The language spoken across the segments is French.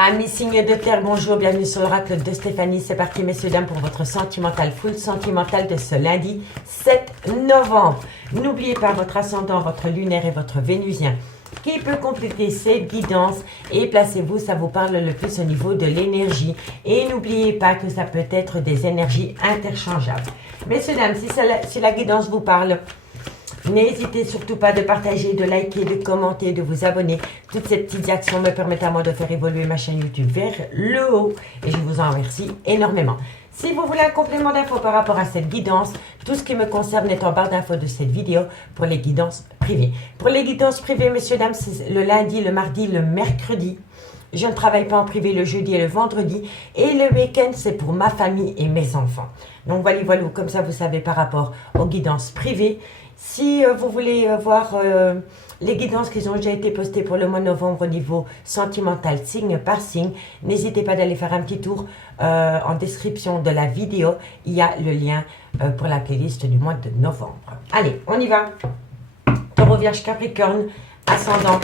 Amis signes de terre, bonjour, bienvenue sur l'oracle de Stéphanie. C'est parti, messieurs, dames, pour votre sentimental, full sentimental de ce lundi 7 novembre. N'oubliez pas votre ascendant, votre lunaire et votre vénusien qui peut compléter cette guidance. Et placez-vous, ça vous parle le plus au niveau de l'énergie. Et n'oubliez pas que ça peut être des énergies interchangeables. Messieurs, dames, si la guidance vous parle, n'hésitez surtout pas de partager, de liker, de commenter, de vous abonner. Toutes ces petites actions me permettent à moi de faire évoluer ma chaîne YouTube vers le haut. Et je vous en remercie énormément. Si vous voulez un complément d'infos par rapport à cette guidance, tout ce qui me concerne est en barre d'infos de cette vidéo pour les guidances privées. Pour les guidances privées, messieurs, dames, c'est le lundi, le mardi, le mercredi. Je ne travaille pas en privé le jeudi et le vendredi. Et le week-end, c'est pour ma famille et mes enfants. Donc voilà, voilà, comme ça vous savez par rapport aux guidances privées. Si vous voulez voir les guidances qui ont déjà été postées pour le mois de novembre au niveau sentimental, signe par signe, n'hésitez pas d'aller faire un petit tour en description de la vidéo. Il y a le lien pour la playlist du mois de novembre. Allez, on y va. Taureau, Vierge, Capricorne, ascendant,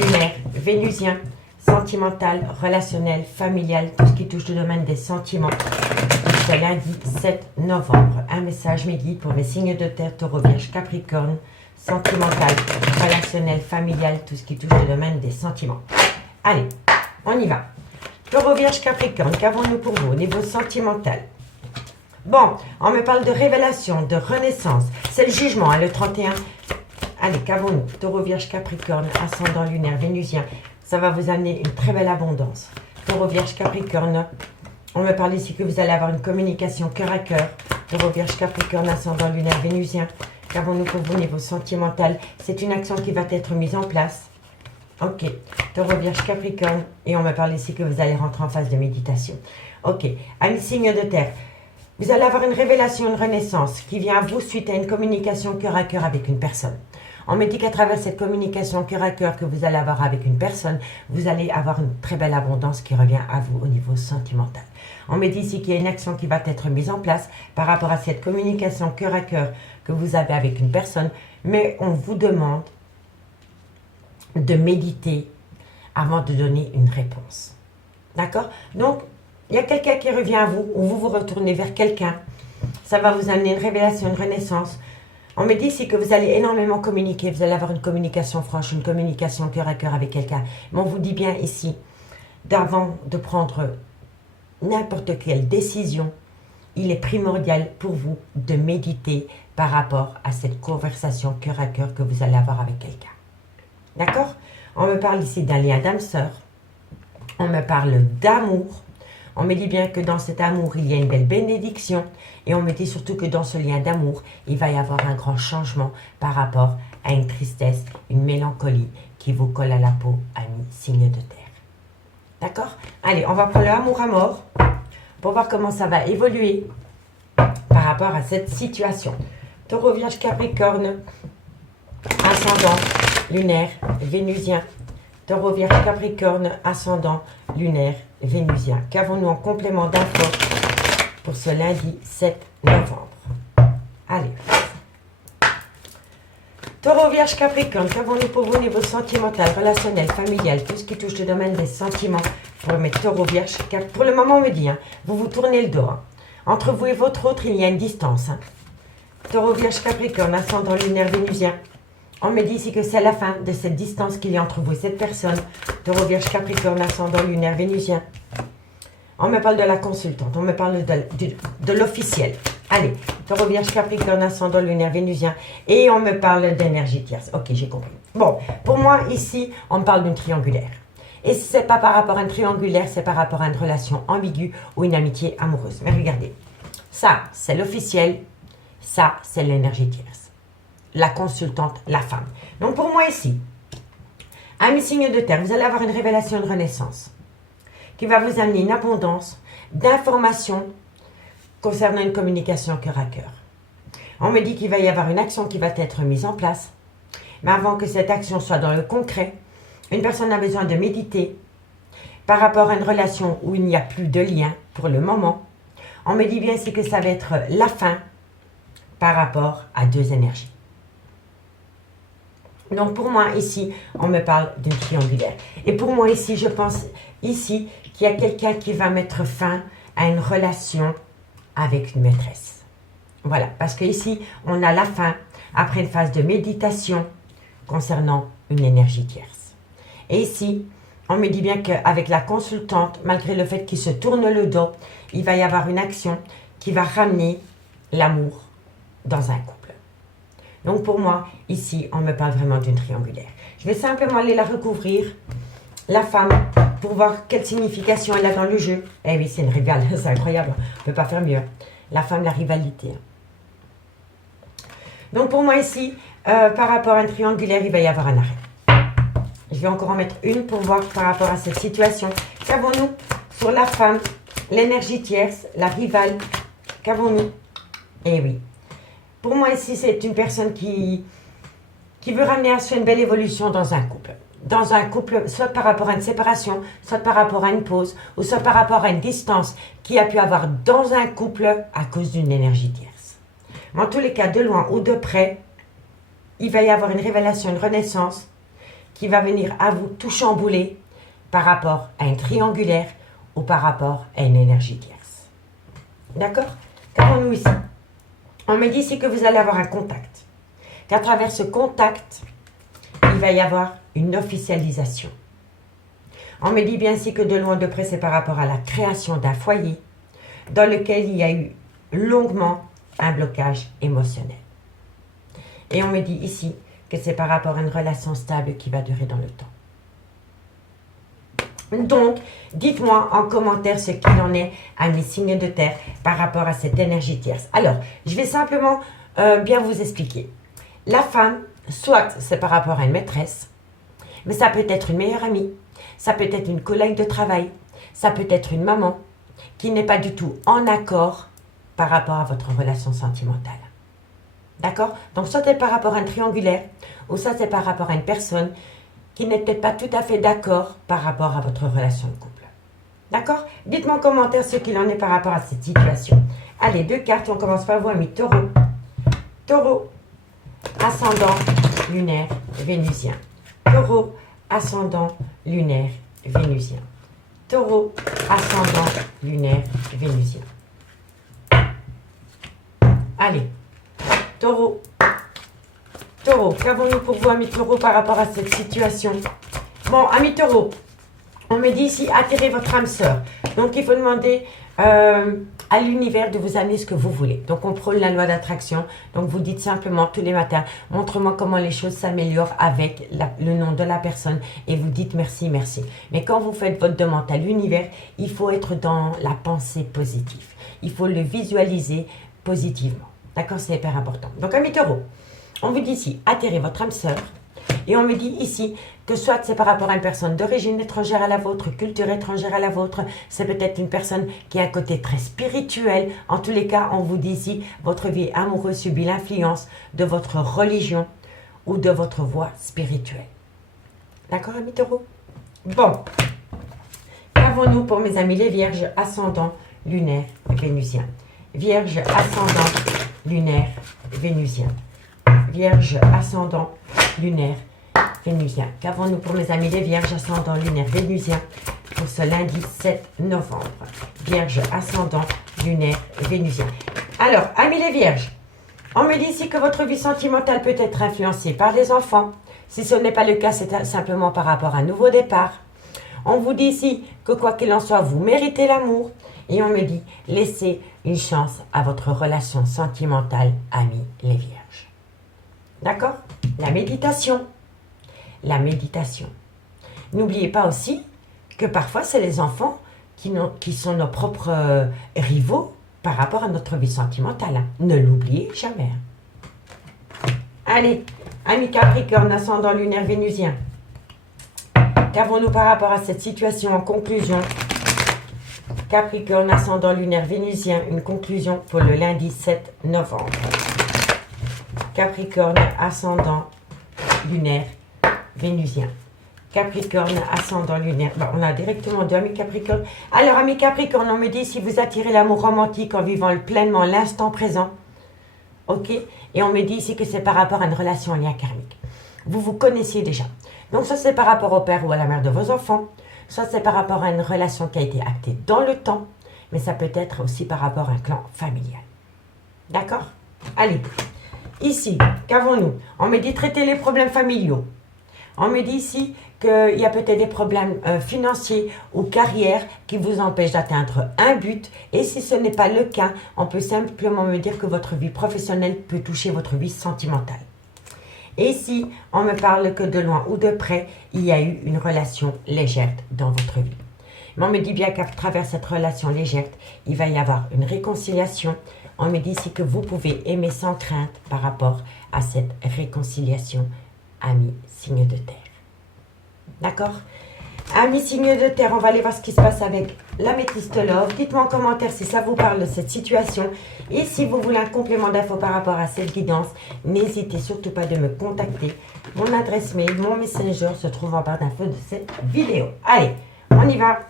lunaire, vénusien, sentimental, relationnel, familial, tout ce qui touche le domaine des sentiments. C'est lundi 7 novembre. Un message mes guides pour mes signes de terre, Taureau, Vierge, Capricorne, sentimental, relationnel, familial, tout ce qui touche le domaine des sentiments. Allez, on y va. Taureau, Vierge, Capricorne, qu'avons-nous pour vous au niveau sentimental? Bon, on me parle de révélation, de renaissance. C'est le jugement, hein, le 31. Allez, qu'avons-nous? Taureau, Vierge, Capricorne, ascendant lunaire, vénusien. Ça va vous amener une très belle abondance. Taureau, Vierge, Capricorne. On me parle ici que vous allez avoir une communication cœur à cœur. Taureau, Vierge, Capricorne, ascendant lunaire, vénusien. Qu'avons-nous pour vous au niveau sentimental? C'est une action qui va être mise en place. Ok. Taureau, Vierge, Capricorne. Et on me parle ici que vous allez rentrer en phase de méditation. Ok. Amis signe de terre. Vous allez avoir une révélation, une renaissance qui vient à vous suite à une communication cœur à cœur avec une personne. On me dit qu'à travers cette communication cœur à cœur que vous allez avoir avec une personne, vous allez avoir une très belle abondance qui revient à vous au niveau sentimental. On me dit ici qu'il y a une action qui va être mise en place par rapport à cette communication cœur à cœur que vous avez avec une personne, mais on vous demande de méditer avant de donner une réponse. D'accord? Donc, il y a quelqu'un qui revient à vous, ou vous vous retournez vers quelqu'un. Ça va vous amener une révélation, une renaissance. On me dit ici que vous allez énormément communiquer, vous allez avoir une communication franche, une communication cœur à cœur avec quelqu'un. Mais on vous dit bien ici, d'avant de prendre n'importe quelle décision, il est primordial pour vous de méditer par rapport à cette conversation cœur à cœur que vous allez avoir avec quelqu'un. D'accord? On me parle ici d'un lien d'âme-sœur. On me parle d'amour. On me dit bien que dans cet amour, il y a une belle bénédiction. Et on me dit surtout que dans ce lien d'amour, il va y avoir un grand changement par rapport à une tristesse, une mélancolie qui vous colle à la peau, amis signe de terre. D'accord? Allez, on va prendre le amour à mort pour voir comment ça va évoluer par rapport à cette situation. Taureau, Vierge, Capricorne, ascendant, lunaire, vénusien. Taureau, Vierge, Capricorne, ascendant, lunaire, vénusien. Qu'avons-nous en complément d'infos pour ce lundi 7 novembre? Allez. Taureau, Vierge, Capricorne, qu'avons-nous pour vous au niveau sentimental, relationnel, familial, tout ce qui touche le domaine des sentiments pour mes Taureau, Vierge, pour le moment on me dit, hein, vous vous tournez le dos. Hein. Entre vous et votre autre, il y a une distance. Hein. Taureau, Vierge, Capricorne, ascendant, lunaire, vénusien. On me dit ici que c'est la fin de cette distance qu'il y a entre vous et cette personne. Taureau, Vierge, Capricorne, ascendant, lunaire, vénusien. On me parle de la consultante, on me parle de l'officiel. Allez, Taureau, Vierge, Capricorne, ascendant, lunaire, vénusien. Et on me parle d'énergie tierce. Ok, j'ai compris. Bon, pour moi, ici, on me parle d'une triangulaire. Et si ce n'est pas par rapport à une triangulaire, c'est par rapport à une relation ambiguë ou une amitié amoureuse. Mais regardez, ça, c'est l'officiel. Ça, c'est l'énergie tierce. La consultante, la femme. Donc pour moi ici, amis signes de terre, vous allez avoir une révélation, une renaissance qui va vous amener une abondance d'informations concernant une communication cœur à cœur. On me dit qu'il va y avoir une action qui va être mise en place, mais avant que cette action soit dans le concret, une personne a besoin de méditer par rapport à une relation où il n'y a plus de lien pour le moment. On me dit bien ici que ça va être la fin par rapport à deux énergies. Donc pour moi ici, on me parle d'une triangulaire. Et pour moi ici, je pense ici qu'il y a quelqu'un qui va mettre fin à une relation avec une maîtresse. Voilà, parce que ici, on a la fin après une phase de méditation concernant une énergie tierce. Et ici, on me dit bien qu'avec la consultante, malgré le fait qu'il se tourne le dos, il va y avoir une action qui va ramener l'amour dans un couple. Donc pour moi, ici, on me parle vraiment d'une triangulaire. Je vais simplement aller la recouvrir, la femme, pour voir quelle signification elle a dans le jeu. Eh oui, c'est une rivale, c'est incroyable, on ne peut pas faire mieux. La femme, la rivalité. Donc pour moi ici, par rapport à un triangulaire, il va y avoir un arrêt. Je vais encore en mettre une pour voir par rapport à cette situation. Qu'avons-nous sur la femme, l'énergie tierce, la rivale? Qu'avons-nous? Eh oui. Pour moi ici, c'est une personne qui veut ramener à soi une belle évolution dans un couple. Dans un couple, soit par rapport à une séparation, soit par rapport à une pause, ou soit par rapport à une distance qui a pu avoir dans un couple à cause d'une énergie tierce. Mais en tous les cas, de loin ou de près, il va y avoir une révélation, une renaissance qui va venir à vous tout chambouler par rapport à un triangulaire ou par rapport à une énergie tierce. D'accord? Qu'avons-nous ici? On me dit ici que vous allez avoir un contact. Qu'à travers ce contact, il va y avoir une officialisation. On me dit bien ici que de loin de près, c'est par rapport à la création d'un foyer dans lequel il y a eu longuement un blocage émotionnel. Et on me dit ici que c'est par rapport à une relation stable qui va durer dans le temps. Donc, dites-moi en commentaire ce qu'il en est à mes signes de terre par rapport à cette énergie tierce. Alors, je vais simplement bien vous expliquer. La femme, soit c'est par rapport à une maîtresse, mais ça peut être une meilleure amie, ça peut être une collègue de travail, ça peut être une maman qui n'est pas du tout en accord par rapport à votre relation sentimentale. D'accord? Donc, soit c'est par rapport à un triangulaire, ou ça c'est par rapport à une personne qui n'est peut-être pas tout à fait d'accord par rapport à votre relation de couple. D'accord? Dites-moi en commentaire ce qu'il en est par rapport à cette situation. Allez, 2 cartes, on commence par vous, ami Taureau. Taureau, ascendant, lunaire, vénusien. Taureau, ascendant, lunaire, vénusien. Taureau, ascendant, lunaire, vénusien. Allez, Taureau. Taureau, qu'avons-nous pour vous, amis Taureau, par rapport à cette situation? Bon, amis Taureau, on me dit ici, attirez votre âme sœur. Donc, il faut demander à l'univers de vous amener ce que vous voulez. Donc, on prône la loi d'attraction. Donc, vous dites simplement tous les matins, montre-moi comment les choses s'améliorent avec le nom de la personne. Et vous dites merci, merci. Mais quand vous faites votre demande à l'univers, il faut être dans la pensée positive. Il faut le visualiser positivement. D'accord? C'est hyper important. Donc, amis Taureau, on vous dit ici, atterrez votre âme sœur. Et on me dit ici que soit c'est par rapport à une personne d'origine étrangère à la vôtre, culture étrangère à la vôtre, c'est peut-être une personne qui a un côté très spirituel. En tous les cas, on vous dit ici, votre vie amoureuse subit l'influence de votre religion ou de votre voie spirituelle. D'accord, amis Taureau? Bon, qu'avons-nous pour mes amis les vierges, ascendant, lunaire, vénusien? Vierge, ascendant, lunaire, vénusien. Vierge, ascendant, lunaire, vénusien. Qu'avons-nous pour mes amis les vierges, ascendant, lunaire, vénusien pour ce lundi 7 novembre? Vierge, ascendant, lunaire, vénusien. Alors, amis les vierges, on me dit ici que votre vie sentimentale peut être influencée par les enfants. Si ce n'est pas le cas, c'est simplement par rapport à un nouveau départ. On vous dit ici que quoi qu'il en soit, vous méritez l'amour. Et on me dit, laissez une chance à votre relation sentimentale, amis les vierges. D'accord? La méditation. La méditation. N'oubliez pas aussi que parfois, c'est les enfants qui sont nos propres rivaux par rapport à notre vie sentimentale. Ne l'oubliez jamais. Allez, amis Capricorne, ascendant lunaire vénusien. Qu'avons-nous par rapport à cette situation en conclusion? Capricorne, ascendant lunaire vénusien, une conclusion pour le lundi 7 novembre. Capricorne, ascendant lunaire vénusien. Capricorne, ascendant lunaire. Bon, on a directement deux amis Capricorne. Alors, amis Capricorne, on me dit si vous attirez l'amour romantique en vivant pleinement l'instant présent. Ok? Et on me dit ici que c'est par rapport à une relation en lien karmique. vous vous connaissiez déjà. Donc ça c'est par rapport au père ou à la mère de vos enfants, ça c'est par rapport à une relation qui a été actée dans le temps, mais ça peut être aussi par rapport à un clan familial. D'accord? Allez, ici, qu'avons-nous? On me dit traiter les problèmes familiaux. On me dit ici qu'il y a peut-être des problèmes financiers ou carrière qui vous empêchent d'atteindre un but. Et si ce n'est pas le cas, on peut simplement me dire que votre vie professionnelle peut toucher votre vie sentimentale. Et ici, on me parle que de loin ou de près, il y a eu une relation légère dans votre vie. Mais on me dit bien qu'à travers cette relation légère, il va y avoir une réconciliation. On me dit ici que vous pouvez aimer sans crainte par rapport à cette réconciliation, amis signe de terre. D'accord? Amis signe de terre, on va aller voir ce qui se passe avec l'améthyste love. Dites-moi en commentaire si ça vous parle de cette situation. Et si vous voulez un complément d'infos par rapport à cette guidance, n'hésitez surtout pas de me contacter. Mon adresse mail, mon messenger se trouve en barre d'infos de cette vidéo. Allez, on y va.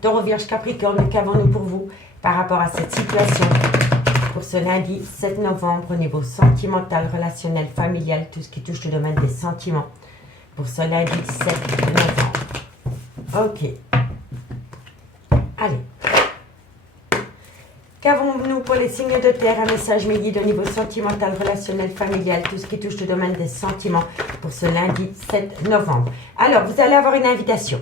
Taureau, Vierge, Capricorne, qu'avons-nous pour vous par rapport à cette situation pour ce lundi 7 novembre au niveau sentimental, relationnel, familial, tout ce qui touche le domaine des sentiments pour ce lundi 7 novembre. Ok. Allez. Qu'avons-nous pour les signes de terre? Un message me guide au niveau sentimental, relationnel, familial, tout ce qui touche le domaine des sentiments pour ce lundi 7 novembre. Alors, vous allez avoir une invitation.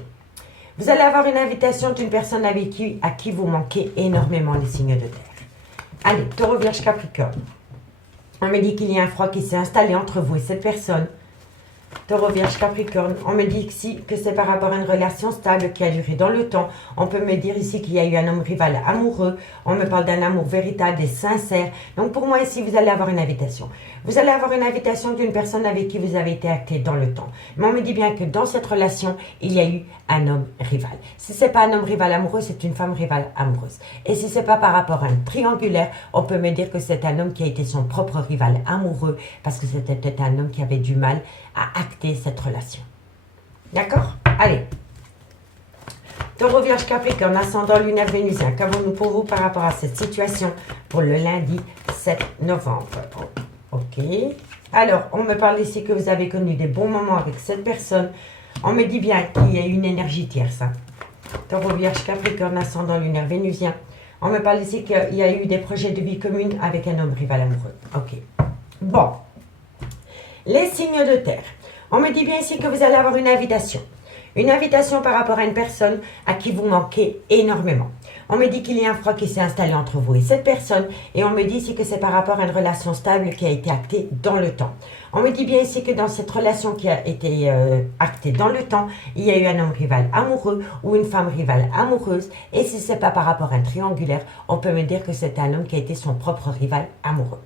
Vous allez avoir une invitation d'une personne à qui vous manquez énormément, les signes de terre. Allez, Taureau, Vierge, Capricorne. On me dit qu'il y a un froid qui s'est installé entre vous et cette personne. Taureau, Vierge, Capricorne. On me dit ici que c'est par rapport à une relation stable qui a duré dans le temps. On peut me dire ici qu'il y a eu un homme rival amoureux. On me parle d'un amour véritable et sincère. Donc pour moi ici, vous allez avoir une invitation. Vous allez avoir une invitation d'une personne avec qui vous avez été acté dans le temps. Mais on me dit bien que dans cette relation, il y a eu un homme rival. Si ce n'est pas un homme rival amoureux, c'est une femme rivale amoureuse. Et si ce n'est pas par rapport à un triangulaire, on peut me dire que c'est un homme qui a été son propre rival amoureux parce que c'était peut-être un homme qui avait du mal à acter cette relation. D'accord? Allez. Taureau, Vierge, Capricorne, ascendant lunaire vénusien. Qu'avons-nous pour vous par rapport à cette situation pour le lundi 7 novembre? Ok. Alors, on me parle ici que vous avez connu des bons moments avec cette personne. On me dit bien qu'il y a une énergie tierce. Taureau, Vierge, Capricorne, ascendant lunaire vénusien. On me parle ici qu'il y a eu des projets de vie commune avec un homme rival amoureux. Ok. Bon. Les signes de terre. On me dit bien ici que vous allez avoir une invitation. Une invitation par rapport à une personne à qui vous manquez énormément. On me dit qu'il y a un froid qui s'est installé entre vous et cette personne. Et on me dit ici que c'est par rapport à une relation stable qui a été actée dans le temps. On me dit bien ici que dans cette relation qui a été actée dans le temps, il y a eu un homme rival amoureux ou une femme rivale amoureuse. Et si ce n'est pas par rapport à un triangulaire, on peut me dire que c'est un homme qui a été son propre rival amoureux.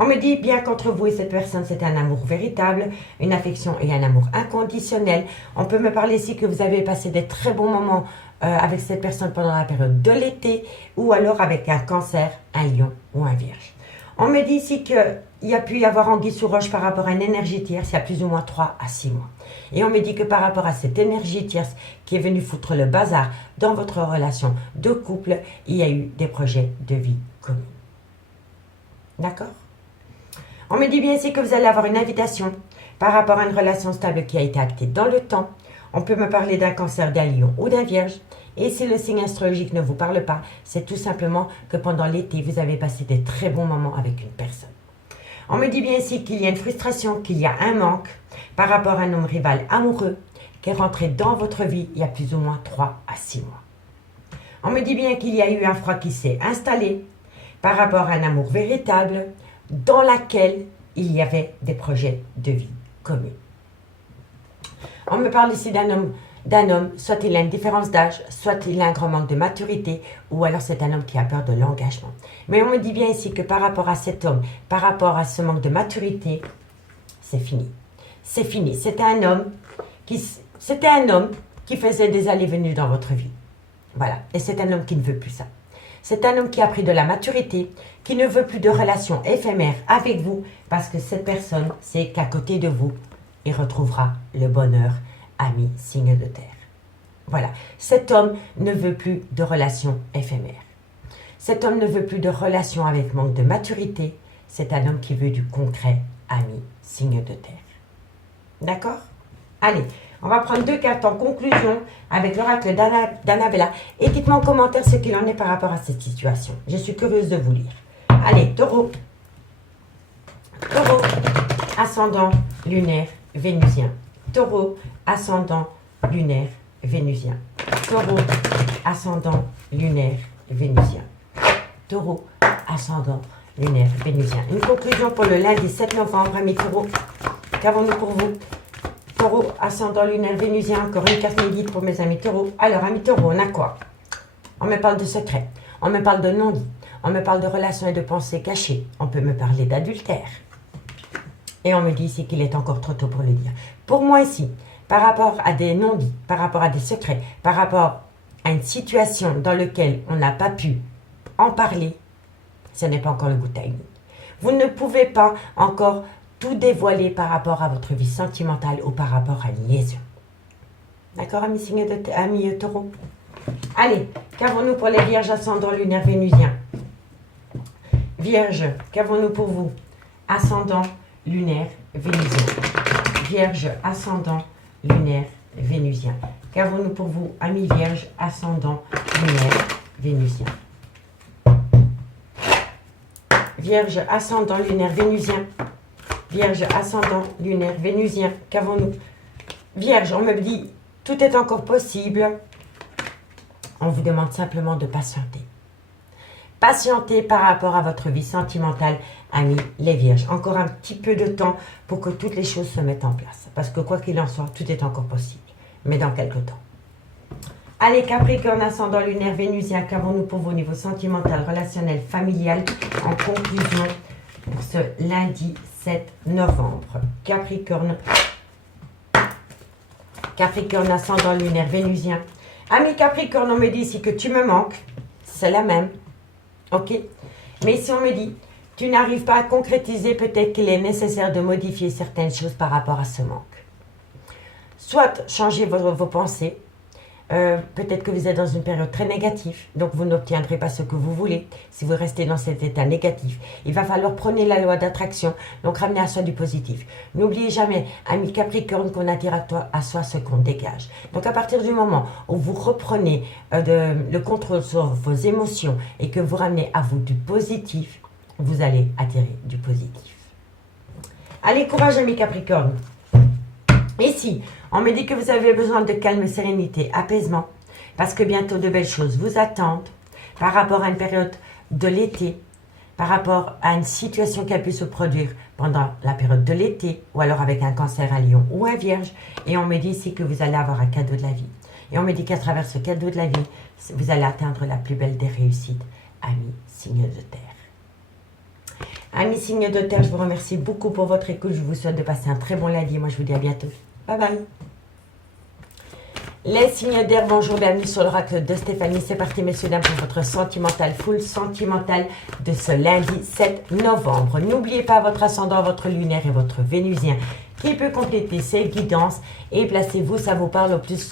On me dit bien qu'entre vous et cette personne, c'est un amour véritable, une affection et un amour inconditionnel. On peut me parler ici que vous avez passé des très bons moments avec cette personne pendant la période de l'été ou alors avec un cancer, un lion ou un vierge. On me dit ici qu'il y a pu y avoir anguille sous roche par rapport à une énergie tierce il y a plus ou moins 3 à 6 mois. Et on me dit que par rapport à cette énergie tierce qui est venue foutre le bazar dans votre relation de couple, il y a eu des projets de vie communs. D'accord? On me dit bien ici que vous allez avoir une invitation par rapport à une relation stable qui a été actée dans le temps. On peut me parler d'un cancer, d'un lion ou d'un vierge. Et si le signe astrologique ne vous parle pas, c'est tout simplement que pendant l'été, vous avez passé des très bons moments avec une personne. On me dit bien ici qu'il y a une frustration, qu'il y a un manque par rapport à un homme rival amoureux qui est rentré dans votre vie il y a plus ou moins 3 à 6 mois. On me dit bien qu'il y a eu un froid qui s'est installé par rapport à un amour véritable dans laquelle il y avait des projets de vie communs. On me parle ici d'un homme, soit il a une différence d'âge, soit il a un grand manque de maturité, ou alors c'est un homme qui a peur de l'engagement. Mais on me dit bien ici que par rapport à cet homme, par rapport à ce manque de maturité, c'est fini. C'est fini. C'était un homme qui faisait des allées-venues dans votre vie. Voilà. Et c'est un homme qui ne veut plus ça. C'est un homme qui a pris de la maturité, qui ne veut plus de relations éphémères avec vous, parce que cette personne sait qu'à côté de vous, il retrouvera le bonheur, ami, signe de terre. Voilà. Cet homme ne veut plus de relations éphémères. Cet homme ne veut plus de relations avec manque de maturité. C'est un homme qui veut du concret, ami, signe de terre. D'accord? Allez, on va prendre 2 cartes en conclusion avec l'oracle d'Annabella. Et dites-moi en commentaire ce qu'il en est par rapport à cette situation. Je suis curieuse de vous lire. Allez, taureau. Taureau, ascendant lunaire vénusien. Taureau, ascendant lunaire vénusien. Taureau, ascendant lunaire vénusien. Taureau, ascendant lunaire vénusien. Une conclusion pour le lundi 7 novembre, amis taureau. Qu'avons-nous pour vous? Taureau, ascendant lunaire vénusien. Encore une carte guide pour mes amis taureau. Alors, amis taureau, on a quoi? On me parle de secret. On me parle de non-dit. On me parle de relations et de pensées cachées. On peut me parler d'adultère. Et on me dit ici qu'il est encore trop tôt pour le dire. Pour moi ici, par rapport à des non-dits, par rapport à des secrets, par rapport à une situation dans laquelle on n'a pas pu en parler, ce n'est pas encore le good timing. Vous ne pouvez pas encore tout dévoiler par rapport à votre vie sentimentale ou par rapport à une liaison. D'accord, amis taureau? Allez, qu'avons-nous pour les vierges ascendant lunaire vénusien? Vierge, qu'avons-nous pour vous? Ascendant lunaire vénusien. Vierge, ascendant lunaire vénusien. Qu'avons-nous pour vous, amis vierges, ascendant lunaire vénusien? Vierge, ascendant lunaire vénusien. Vierge, ascendant lunaire vénusien. Qu'avons-nous? Vierge, on me dit, tout est encore possible. On vous demande simplement de patienter. Patientez par rapport à votre vie sentimentale, amis les vierges. Encore un petit peu de temps pour que toutes les choses se mettent en place. Parce que quoi qu'il en soit, tout est encore possible. Mais dans quelques temps. Allez, Capricorne, ascendant lunaire vénusien, qu'avons-nous pour vous au niveau sentimental, relationnel, familial, en conclusion pour ce lundi 7 novembre. Capricorne, ascendant lunaire vénusien. Ami Capricorne, on me dit ici que tu me manques. C'est la même. Ok? Mais si on me dit, tu n'arrives pas à concrétiser, peut-être qu'il est nécessaire de modifier certaines choses par rapport à ce manque. Soit changer vos pensées. Peut-être que vous êtes dans une période très négative, donc vous n'obtiendrez pas ce que vous voulez si vous restez dans cet état négatif. Il va falloir prôner la loi d'attraction, donc ramener à soi du positif. N'oubliez jamais, ami Capricorne, qu'on attire à soi ce qu'on dégage. Donc à partir du moment où vous reprenez le contrôle sur vos émotions et que vous ramenez à vous du positif, vous allez attirer du positif. Allez, courage, ami Capricorne. Ici, on me dit que vous avez besoin de calme, sérénité, apaisement, parce que bientôt de belles choses vous attendent par rapport à une période de l'été, par rapport à une situation qui a pu se produire pendant la période de l'été, ou alors avec un cancer à Lion ou un vierge, et on me dit ici que vous allez avoir un cadeau de la vie. Et on me dit qu'à travers ce cadeau de la vie, vous allez atteindre la plus belle des réussites, amis signes de terre. Amis signes de terre, je vous remercie beaucoup pour votre écoute. Je vous souhaite de passer un très bon lundi. Moi, je vous dis à bientôt. Bye bye. Les signes d'air, bonjour, bienvenue sur l'oracle de Stéphanie. C'est parti, messieurs, dames, pour votre sentimental, full sentimental de ce lundi 7 novembre. N'oubliez pas votre ascendant, votre lunaire et votre vénusien qui peut compléter ces guidances. Et placez-vous, ça vous parle au plus.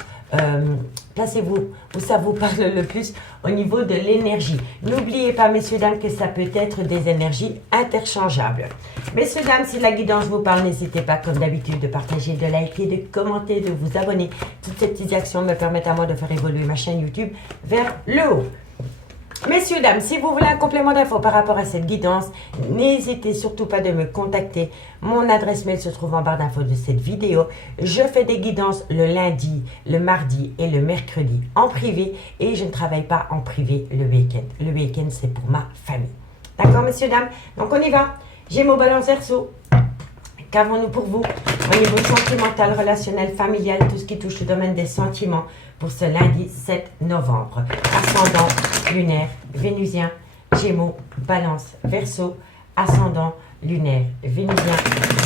Placez-vous où ça vous parle le plus au niveau de l'énergie. N'oubliez pas, messieurs, dames, que ça peut être des énergies interchangeables. Messieurs, dames, si la guidance vous parle, n'hésitez pas, comme d'habitude, de partager, de liker, de commenter, de vous abonner. Toutes ces petites actions me permettent à moi de faire évoluer ma chaîne YouTube vers le haut. Messieurs, dames, si vous voulez un complément d'infos par rapport à cette guidance, n'hésitez surtout pas de me contacter. Mon adresse mail se trouve en barre d'infos de cette vidéo. Je fais des guidances le lundi, le mardi et le mercredi en privé et je ne travaille pas en privé le week-end. Le week-end, c'est pour ma famille. D'accord, messieurs, dames? Donc, on y va. Gémeaux, Balance, Verseau. Qu'avons-nous pour vous au niveau sentimental, relationnel, familial, tout ce qui touche le domaine des sentiments pour ce lundi 7 novembre. Ascendant, lunaire, vénusien, Gémeaux, Balance, Verseau, ascendant, lunaire, vénusien,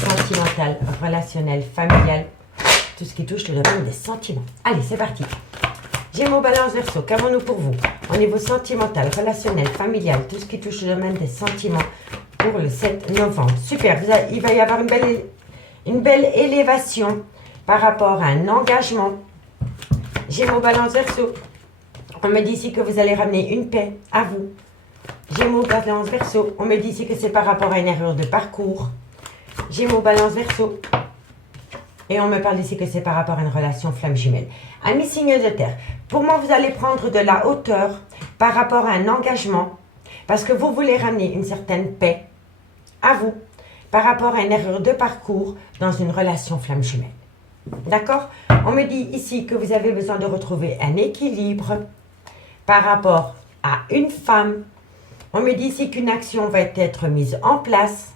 sentimental, relationnel, familial, tout ce qui touche le domaine des sentiments. Allez, c'est parti. Gémeaux, Balance, Verseau, qu'avons-nous pour vous au niveau sentimental, relationnel, familial, tout ce qui touche le domaine des sentiments pour le 7 novembre. Super, il va y avoir une belle élévation par rapport à un engagement. Gémeaux, Balance, Verseau. On me dit ici que vous allez ramener une paix à vous. Gémeaux, Balance, Verseau. On me dit ici que c'est par rapport à une erreur de parcours. Gémeaux, Balance, Verseau. Et on me parle ici que c'est par rapport à une relation flamme jumelle. Amis signes de terre, pour moi, vous allez prendre de la hauteur par rapport à un engagement parce que vous voulez ramener une certaine paix à vous par rapport à une erreur de parcours dans une relation flamme jumelle. D'accord? On me dit ici que vous avez besoin de retrouver un équilibre par rapport à une femme. On me dit ici qu'une action va être mise en place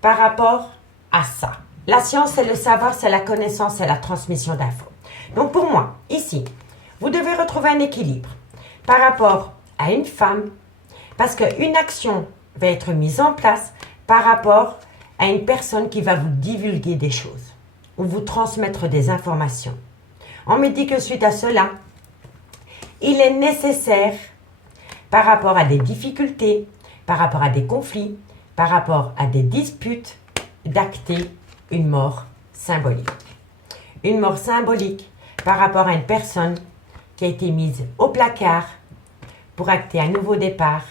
par rapport à ça. La science, c'est le savoir, c'est la connaissance, c'est la transmission d'infos. Donc pour moi, ici, vous devez retrouver un équilibre par rapport à une femme parce qu'une action va être mise en place par rapport à une personne qui va vous divulguer des choses ou vous transmettre des informations. On me dit que suite à cela, il est nécessaire par rapport à des difficultés, par rapport à des conflits, par rapport à des disputes, d'acter une mort symbolique. Une mort symbolique par rapport à une personne qui a été mise au placard pour acter un nouveau départ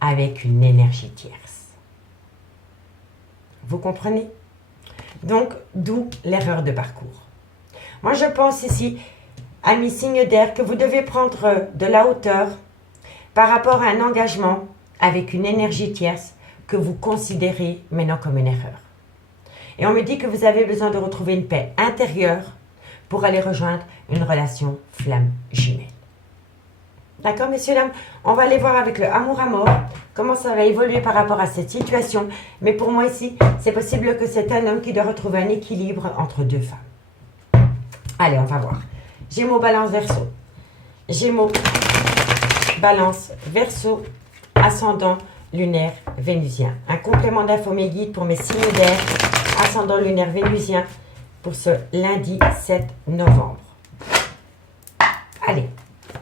avec une énergie tierce. Vous comprenez? Donc, d'où l'erreur de parcours. Moi, je pense ici, amis signes d'air, que vous devez prendre de la hauteur par rapport à un engagement avec une énergie tierce que vous considérez maintenant comme une erreur. Et on me dit que vous avez besoin de retrouver une paix intérieure pour aller rejoindre une relation flamme jumelle. D'accord, messieurs, dames? On va aller voir avec le amour à mort comment ça va évoluer par rapport à cette situation. Mais pour moi ici, c'est possible que c'est un homme qui doit retrouver un équilibre entre deux femmes. Allez, on va voir. Gémeaux, Balance, Verseau. Gémeaux, Balance, Verseau, ascendant lunaire vénusien. Un complément d'infos mes guides pour mes signes d'air, ascendant lunaire vénusien pour ce lundi 7 novembre. Allez.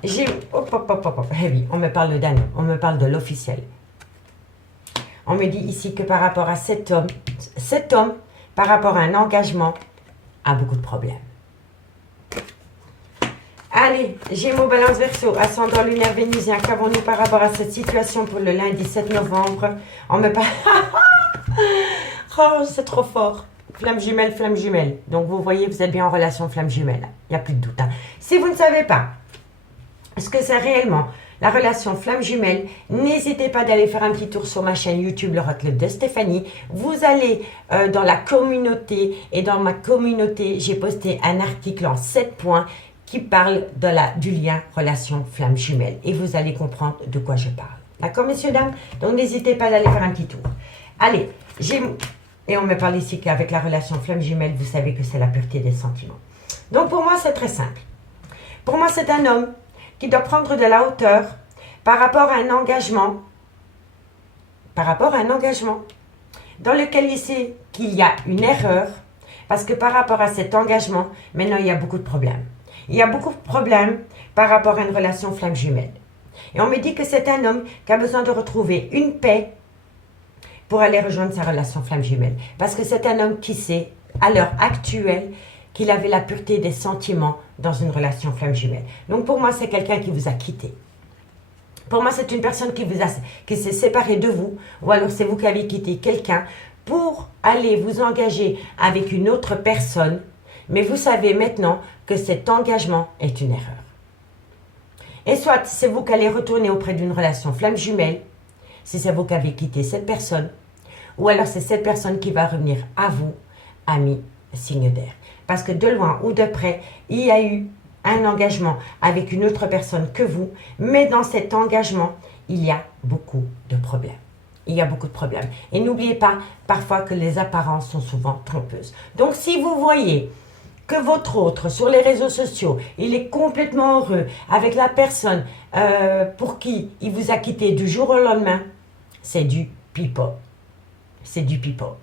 Eh oui, on me parle d'un homme, on me parle de l'officiel. On me dit ici que par rapport à cet homme, par rapport à un engagement, a beaucoup de problèmes. Allez, Gémeaux, Balance, Verseau, ascendant lunaire vénusien, qu'avons-nous par rapport à cette situation pour le lundi 7 novembre? On me parle... Oh, c'est trop fort. Flamme jumelle, flamme jumelle. Donc vous voyez, vous êtes bien en relation flamme jumelle. Il n'y a plus de doute. Hein. Si vous ne savez pas ce que c'est réellement la relation flamme jumelle, n'hésitez pas d'aller faire un petit tour sur ma chaîne YouTube Le Roi Club de Stéphanie. Vous allez dans la communauté et dans ma communauté, j'ai posté un article en 7 points qui parle du lien relation flamme jumelle et vous allez comprendre de quoi je parle. D'accord, messieurs, dames? Donc n'hésitez pas d'aller faire un petit tour. Allez, Gémeaux. Et on me parle ici qu'avec la relation flamme jumelle, vous savez que c'est la pureté des sentiments. Donc pour moi, c'est très simple. Pour moi, c'est un homme qui doit prendre de la hauteur par rapport à un engagement, dans lequel il sait qu'il y a une erreur, parce que par rapport à cet engagement, maintenant, il y a beaucoup de problèmes. Il y a beaucoup de problèmes par rapport à une relation flamme jumelle. Et on me dit que c'est un homme qui a besoin de retrouver une paix pour aller rejoindre sa relation flamme jumelle. Parce que c'est un homme qui sait, à l'heure actuelle, qu'il avait la pureté des sentiments dans une relation flamme jumelle. Donc pour moi, c'est quelqu'un qui vous a quitté. Pour moi, c'est une personne qui s'est séparée de vous, ou alors c'est vous qui avez quitté quelqu'un pour aller vous engager avec une autre personne, mais vous savez maintenant que cet engagement est une erreur. Et soit c'est vous qui allez retourner auprès d'une relation flamme jumelle, si c'est vous qui avez quitté cette personne, ou alors c'est cette personne qui va revenir à vous, amis signe d'air. Parce que de loin ou de près, il y a eu un engagement avec une autre personne que vous, mais dans cet engagement, il y a beaucoup de problèmes. Il y a beaucoup de problèmes. Et n'oubliez pas, parfois, que les apparences sont souvent trompeuses. Donc, si vous voyez que votre autre, sur les réseaux sociaux, il est complètement heureux avec la personne pour qui il vous a quitté du jour au lendemain, c'est du pipeau. C'est du pipeau.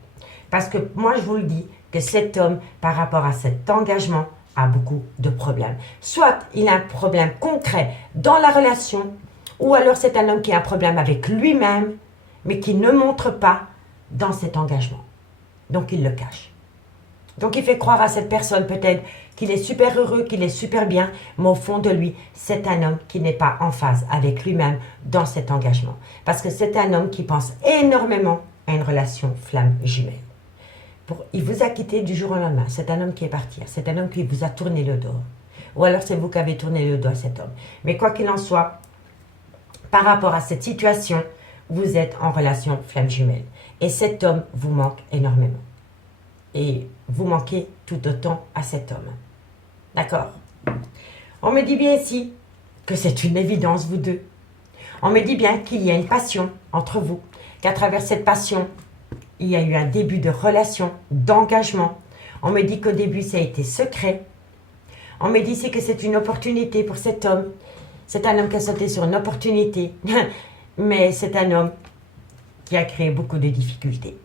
Parce que moi, je vous le dis, que cet homme, par rapport à cet engagement, a beaucoup de problèmes. Soit il a un problème concret dans la relation, ou alors c'est un homme qui a un problème avec lui-même, mais qui ne montre pas dans cet engagement. Donc il le cache. Donc il fait croire à cette personne peut-être qu'il est super heureux, qu'il est super bien, mais au fond de lui, c'est un homme qui n'est pas en phase avec lui-même dans cet engagement. Parce que c'est un homme qui pense énormément à une relation flamme jumelle. Il vous a quitté du jour au lendemain. C'est un homme qui est parti. C'est un homme qui vous a tourné le dos. Ou alors c'est vous qui avez tourné le dos à cet homme. Mais quoi qu'il en soit, par rapport à cette situation, vous êtes en relation flamme jumelle. Et cet homme vous manque énormément. Et vous manquez tout autant à cet homme. D'accord? On me dit bien ici que c'est une évidence, vous deux. On me dit bien qu'il y a une passion entre vous, qu'à travers cette passion, il y a eu un début de relation, d'engagement. On me dit qu'au début, ça a été secret. On me dit ici que c'est une opportunité pour cet homme. C'est un homme qui a sauté sur une opportunité, mais c'est un homme qui a créé beaucoup de difficultés.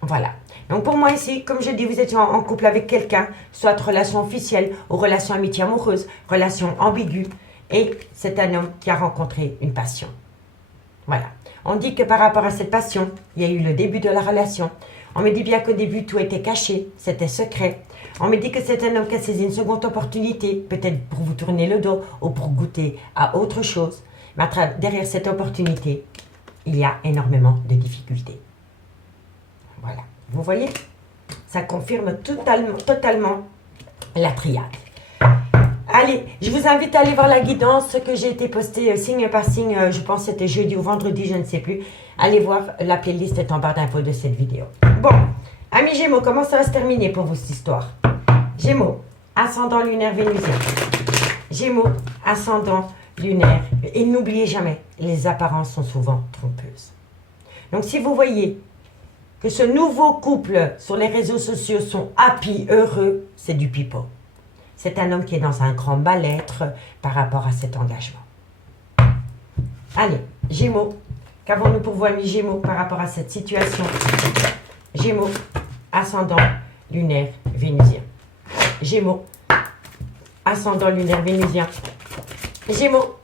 Voilà. Donc pour moi ici, comme je dis, vous êtes en couple avec quelqu'un, soit relation officielle ou relation amitié amoureuse, relation ambiguë, et c'est un homme qui a rencontré une passion. Voilà. On dit que par rapport à cette passion, il y a eu le début de la relation. On me dit bien qu'au début, tout était caché, c'était secret. On me dit que c'est un homme qui a saisi une seconde opportunité, peut-être pour vous tourner le dos ou pour goûter à autre chose. Mais derrière cette opportunité, il y a énormément de difficultés. Voilà. Vous voyez? Ça confirme totalement la triade. Allez, je vous invite à aller voir la guidance que j'ai été postée signe par signe, je pense que c'était jeudi ou vendredi, je ne sais plus. Allez voir, la playlist est en barre d'infos de cette vidéo. Bon, amis Gémeaux, comment ça va se terminer pour vous cette histoire? Gémeaux, ascendant lunaire vénusien. Gémeaux, ascendant lunaire. Et n'oubliez jamais, les apparences sont souvent trompeuses. Donc si vous voyez que ce nouveau couple sur les réseaux sociaux sont happy, heureux, c'est du pipeau. C'est un homme qui est dans un grand mal-être par rapport à cet engagement. Allez, Gémeaux, qu'avons-nous pour vous, amis Gémeaux, par rapport à cette situation? Gémeaux, ascendant lunaire vénusien. Gémeaux, ascendant lunaire vénusien. Gémeaux,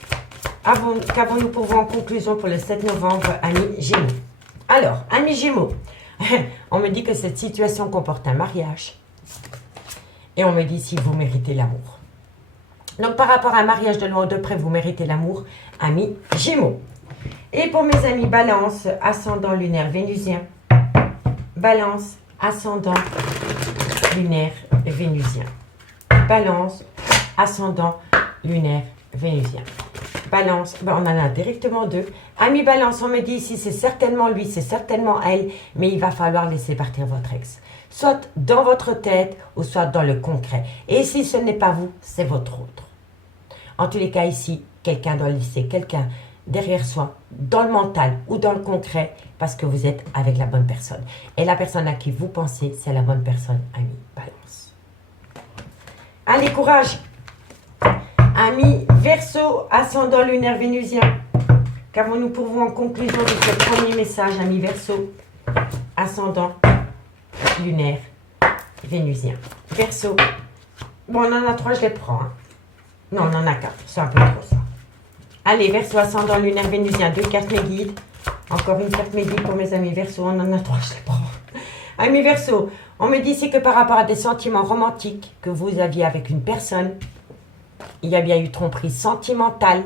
qu'avons-nous pour vous en conclusion pour le 7 novembre, amis Gémeaux? Alors, amis Gémeaux, on me dit que cette situation comporte un mariage. Et on me dit si vous méritez l'amour. Donc par rapport à un mariage de loin ou de près, vous méritez l'amour, amis Gémeaux. Et pour mes amis Balance, ascendant lunaire vénusien. Balance, ascendant lunaire vénusien. Balance, ascendant lunaire vénusien. Balance, on en a directement deux. Amis Balance, on me dit ici, c'est certainement lui, c'est certainement elle, mais il va falloir laisser partir votre ex. Soit dans votre tête ou soit dans le concret. Et si ce n'est pas vous, c'est votre autre. En tous les cas ici, quelqu'un doit laisser quelqu'un derrière soi, dans le mental ou dans le concret, parce que vous êtes avec la bonne personne. Et la personne à qui vous pensez, c'est la bonne personne, ami Balance. Allez, courage! Ami Verseau, ascendant lunaire vénusien. Qu'avons-nous pour vous en conclusion de ce premier message, ami Verseau? Ascendant lunaire vénusien. Verseau. Bon, on en a 3, je les prends. Hein. Non, on en a 4. C'est un peu trop ça. Allez, Verseau, ascendant lunaire vénusien. 2 cartes mes guides. Encore une carte mes guides pour mes amis Verseau. On en a 3, je les prends. Amis Verseau, on me dit ici que par rapport à des sentiments romantiques que vous aviez avec une personne, il y a bien eu tromperie sentimentale.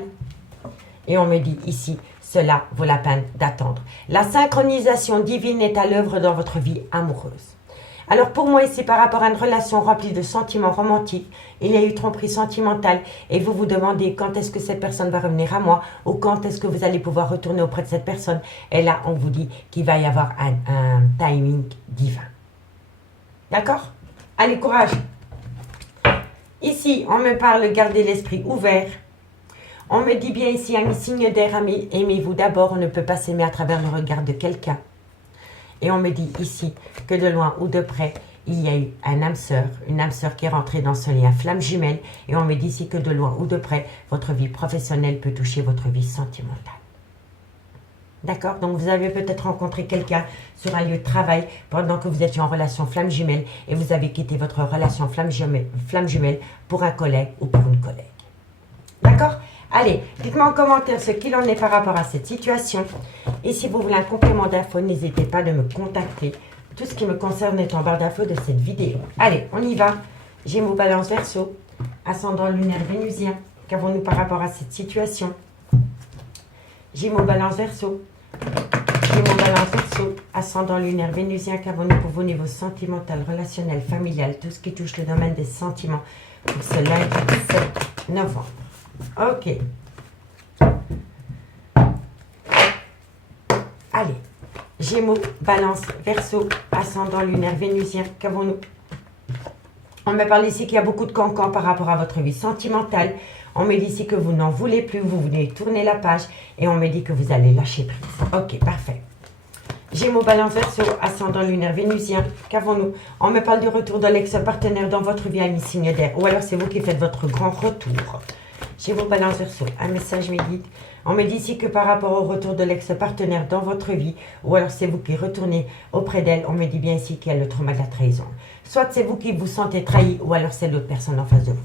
Et on me dit ici, cela vaut la peine d'attendre. La synchronisation divine est à l'œuvre dans votre vie amoureuse. Alors pour moi ici, par rapport à une relation remplie de sentiments romantiques, il y a eu tromperie sentimentale et vous vous demandez quand est-ce que cette personne va revenir à moi ou quand est-ce que vous allez pouvoir retourner auprès de cette personne. Et là, on vous dit qu'il va y avoir un timing divin. D'accord? Allez, courage! Ici, on me parle, gardez l'esprit ouvert. On me dit bien ici, amis signe d'air, aimez-vous d'abord, on ne peut pas s'aimer à travers le regard de quelqu'un. Et on me dit ici que de loin ou de près, il y a eu une âme sœur qui est rentrée dans ce lien flamme jumelle. Et on me dit ici que de loin ou de près, votre vie professionnelle peut toucher votre vie sentimentale. D'accord? Donc vous avez peut-être rencontré quelqu'un sur un lieu de travail pendant que vous étiez en relation flamme jumelle et vous avez quitté votre relation flamme jumelle pour un collègue ou pour une collègue. D'accord? Allez, dites-moi en commentaire ce qu'il en est par rapport à cette situation. Et si vous voulez un complément d'infos, n'hésitez pas de me contacter. Tout ce qui me concerne est en barre d'infos de cette vidéo. Allez, on y va. Gémeaux, Balance, Verseau, ascendant lunaire vénusien. Qu'avons-nous par rapport à cette situation? Gémeaux, Balance, Verseau, Gémeaux, Balance, Verseau, ascendant lunaire venusien, qu'avons-nous pour vos niveaux sentimental, relationnel, familial, tout ce qui touche le domaine des sentiments pour ce lundi 7 novembre. Ok. Allez. Gémeaux, Balance, Verseau, ascendant lunaire venusien, qu'avons-nous? On me parle ici qu'il y a beaucoup de cancans par rapport à votre vie sentimentale. On me dit ici que vous n'en voulez plus, vous venez tourner la page et on me dit que vous allez lâcher prise. Ok, parfait. Gémeaux, Balance, Verseau, ascendant lunaire venusien, qu'avons-nous? On me parle du retour de l'ex-partenaire dans votre vie, ami signe d'air, ou alors c'est vous qui faites votre grand retour. Gémeaux, Balance, Verseau, un message me guide. On me dit ici que par rapport au retour de l'ex-partenaire dans votre vie, ou alors c'est vous qui retournez auprès d'elle, on me dit bien ici qu'il y a le trauma de la trahison. Soit c'est vous qui vous sentez trahi, ou alors c'est l'autre personne en face de vous.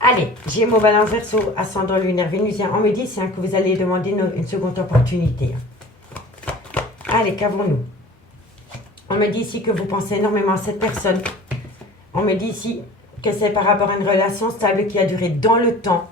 Allez, Gémeaux, Balance, Verseau, ascendant lunaire venusien, on me dit ici que vous allez demander une seconde opportunité. Allez, qu'avons-nous? On me dit ici que vous pensez énormément à cette personne. On me dit ici que c'est par rapport à une relation stable qui a duré dans le temps.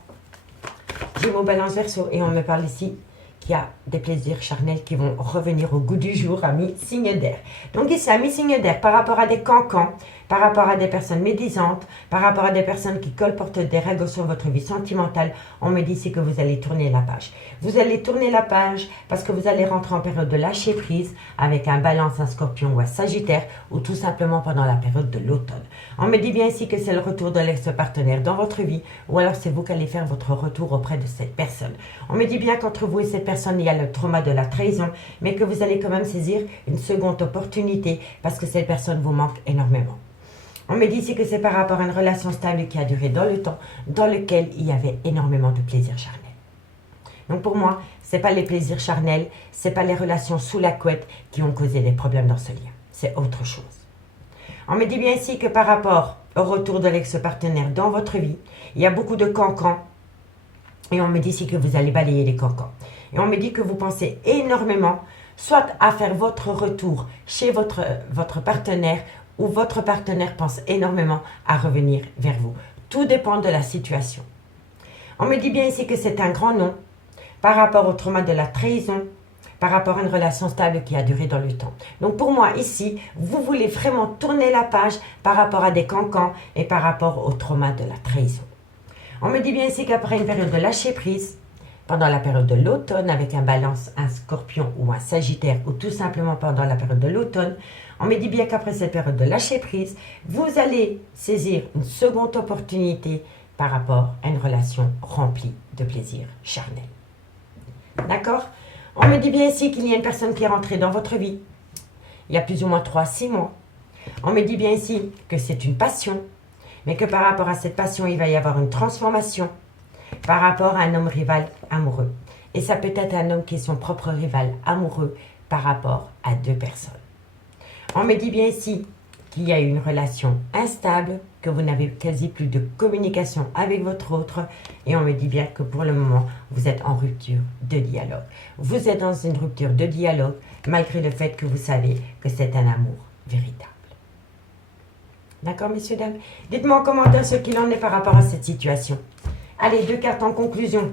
Gémeaux, Balance, Verseau, et on me parle ici qu'il y a des plaisirs charnels qui vont revenir au goût du jour, amis signe d'air. Donc ici, amis signe d'air, par rapport à des cancans, par rapport à des personnes médisantes, par rapport à des personnes qui colportent des règles sur votre vie sentimentale, on me dit ici que vous allez tourner la page. Vous allez tourner la page parce que vous allez rentrer en période de lâcher prise avec un Balance, un Scorpion ou un Sagittaire, ou tout simplement pendant la période de l'automne. On me dit bien ici que c'est le retour de l'ex-partenaire dans votre vie, ou alors c'est vous qui allez faire votre retour auprès de cette personne. On me dit bien qu'entre vous et cette personne, il y a le trauma de la trahison, mais que vous allez quand même saisir une seconde opportunité parce que cette personne vous manque énormément. On me dit ici que c'est par rapport à une relation stable qui a duré dans le temps, dans lequel il y avait énormément de plaisirs charnels. Donc pour moi, ce n'est pas les plaisirs charnels, ce n'est pas les relations sous la couette qui ont causé des problèmes dans ce lien. C'est autre chose. On me dit bien ici que par rapport au retour de l'ex-partenaire dans votre vie, il y a beaucoup de cancans. Et on me dit ici que vous allez balayer les cancans. Et on me dit que vous pensez énormément, soit à faire votre retour chez votre partenaire, ou votre partenaire pense énormément à revenir vers vous. Tout dépend de la situation. On me dit bien ici que c'est un grand non par rapport au trauma de la trahison, par rapport à une relation stable qui a duré dans le temps. Donc pour moi, ici, vous voulez vraiment tourner la page par rapport à des cancans et par rapport au trauma de la trahison. On me dit bien ici qu'après une période de lâcher prise, pendant la période de l'automne avec un Balance, un Scorpion ou un Sagittaire, ou tout simplement pendant la période de l'automne, on me dit bien qu'après cette période de lâcher prise, vous allez saisir une seconde opportunité par rapport à une relation remplie de plaisir charnel. D'accord? On me dit bien ici qu'il y a une personne qui est rentrée dans votre vie il y a plus ou moins 3-6 mois. On me dit bien ici que c'est une passion, mais que par rapport à cette passion, il va y avoir une transformation par rapport à un homme rival amoureux. Et ça peut être un homme qui est son propre rival amoureux par rapport à deux personnes. On me dit bien ici qu'il y a une relation instable, que vous n'avez quasi plus de communication avec votre autre, et on me dit bien que pour le moment, vous êtes en rupture de dialogue. Vous êtes dans une rupture de dialogue, malgré le fait que vous savez que c'est un amour véritable. D'accord, messieurs, dames? Dites-moi en commentaire ce qu'il en est par rapport à cette situation. Allez, 2 cartes en conclusion.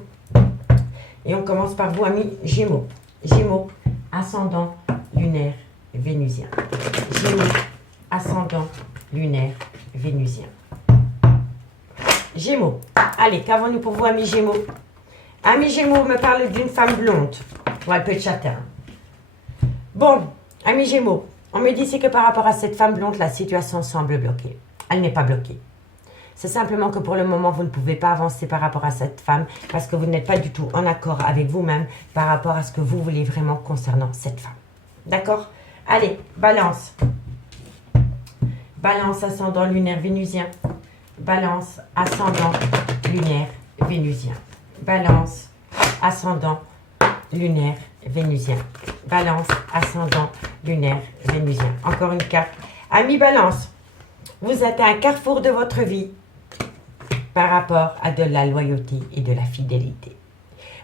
Et on commence par vous, amis Gémeaux. Gémeaux, ascendant, lunaire, vénusien. Gémeaux, ascendant, lunaire, vénusien. Gémeaux. Allez, qu'avons-nous pour vous, amis Gémeaux? Amis Gémeaux me parle d'une femme blonde. Ou un peu de châtain. Bon, amis Gémeaux, on me dit ici que par rapport à cette femme blonde, la situation semble bloquée. Elle n'est pas bloquée. C'est simplement que pour le moment, vous ne pouvez pas avancer par rapport à cette femme parce que vous n'êtes pas du tout en accord avec vous-même par rapport à ce que vous voulez vraiment concernant cette femme. D'accord? Allez, Balance. Balance, ascendant, lunaire, vénusien. Balance, ascendant, lunaire, vénusien. Balance, ascendant, lunaire, vénusien. Balance, ascendant, lunaire, vénusien. Encore une carte. Amis Balance, vous êtes à un carrefour de votre vie par rapport à de la loyauté et de la fidélité.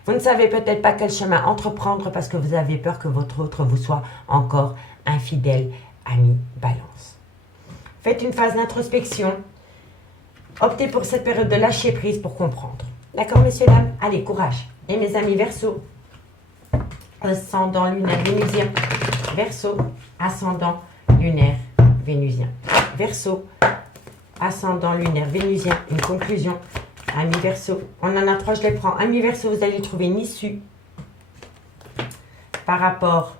Vous ne savez peut-être pas quel chemin entreprendre parce que vous avez peur que votre autre vous soit encore infidèle, ami Balance. Faites une phase d'introspection. Optez pour cette période de lâcher prise pour comprendre. D'accord, messieurs, dames? Allez, courage. Et mes amis Verseaux, ascendant lunaire vénusien. Verseau, ascendant lunaire vénusien. Verseau, ascendant lunaire vénusien. Une conclusion. Ami Verseau, on en a 3, je les prends. Ami Verseau, vous allez trouver une issue par rapport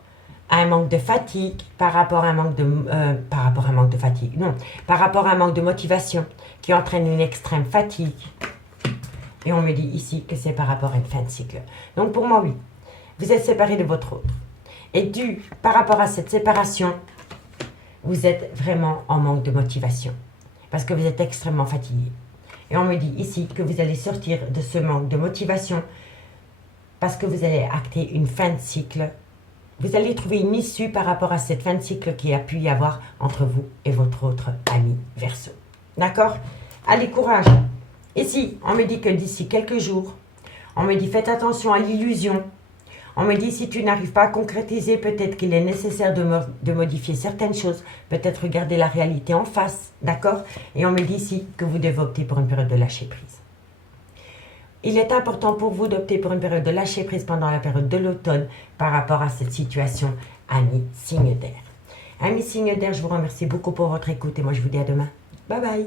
à un manque de fatigue, par rapport à un manque de motivation qui entraîne une extrême fatigue. Et on me dit ici que c'est par rapport à une fin de cycle. Donc pour moi, oui, vous êtes séparés de votre autre. Et par rapport à cette séparation, vous êtes vraiment en manque de motivation. Parce que vous êtes extrêmement fatigué. Et on me dit ici que vous allez sortir de ce manque de motivation parce que vous allez acter une fin de cycle. Vous allez trouver une issue par rapport à cette fin de cycle qui a pu y avoir entre vous et votre autre ami Verseau. D'accord? Allez, courage! Ici, on me dit que d'ici quelques jours, on me dit faites attention à l'illusion. On me dit si tu n'arrives pas à concrétiser, peut-être qu'il est nécessaire de modifier certaines choses, peut-être regarder la réalité en face, d'accord? Et on me dit ici que vous devez opter pour une période de lâcher prise. Il est important pour vous d'opter pour une période de lâcher prise pendant la période de l'automne par rapport à cette situation, amis signe d'air. Amis signe d'air, je vous remercie beaucoup pour votre écoute et moi je vous dis à demain. Bye bye!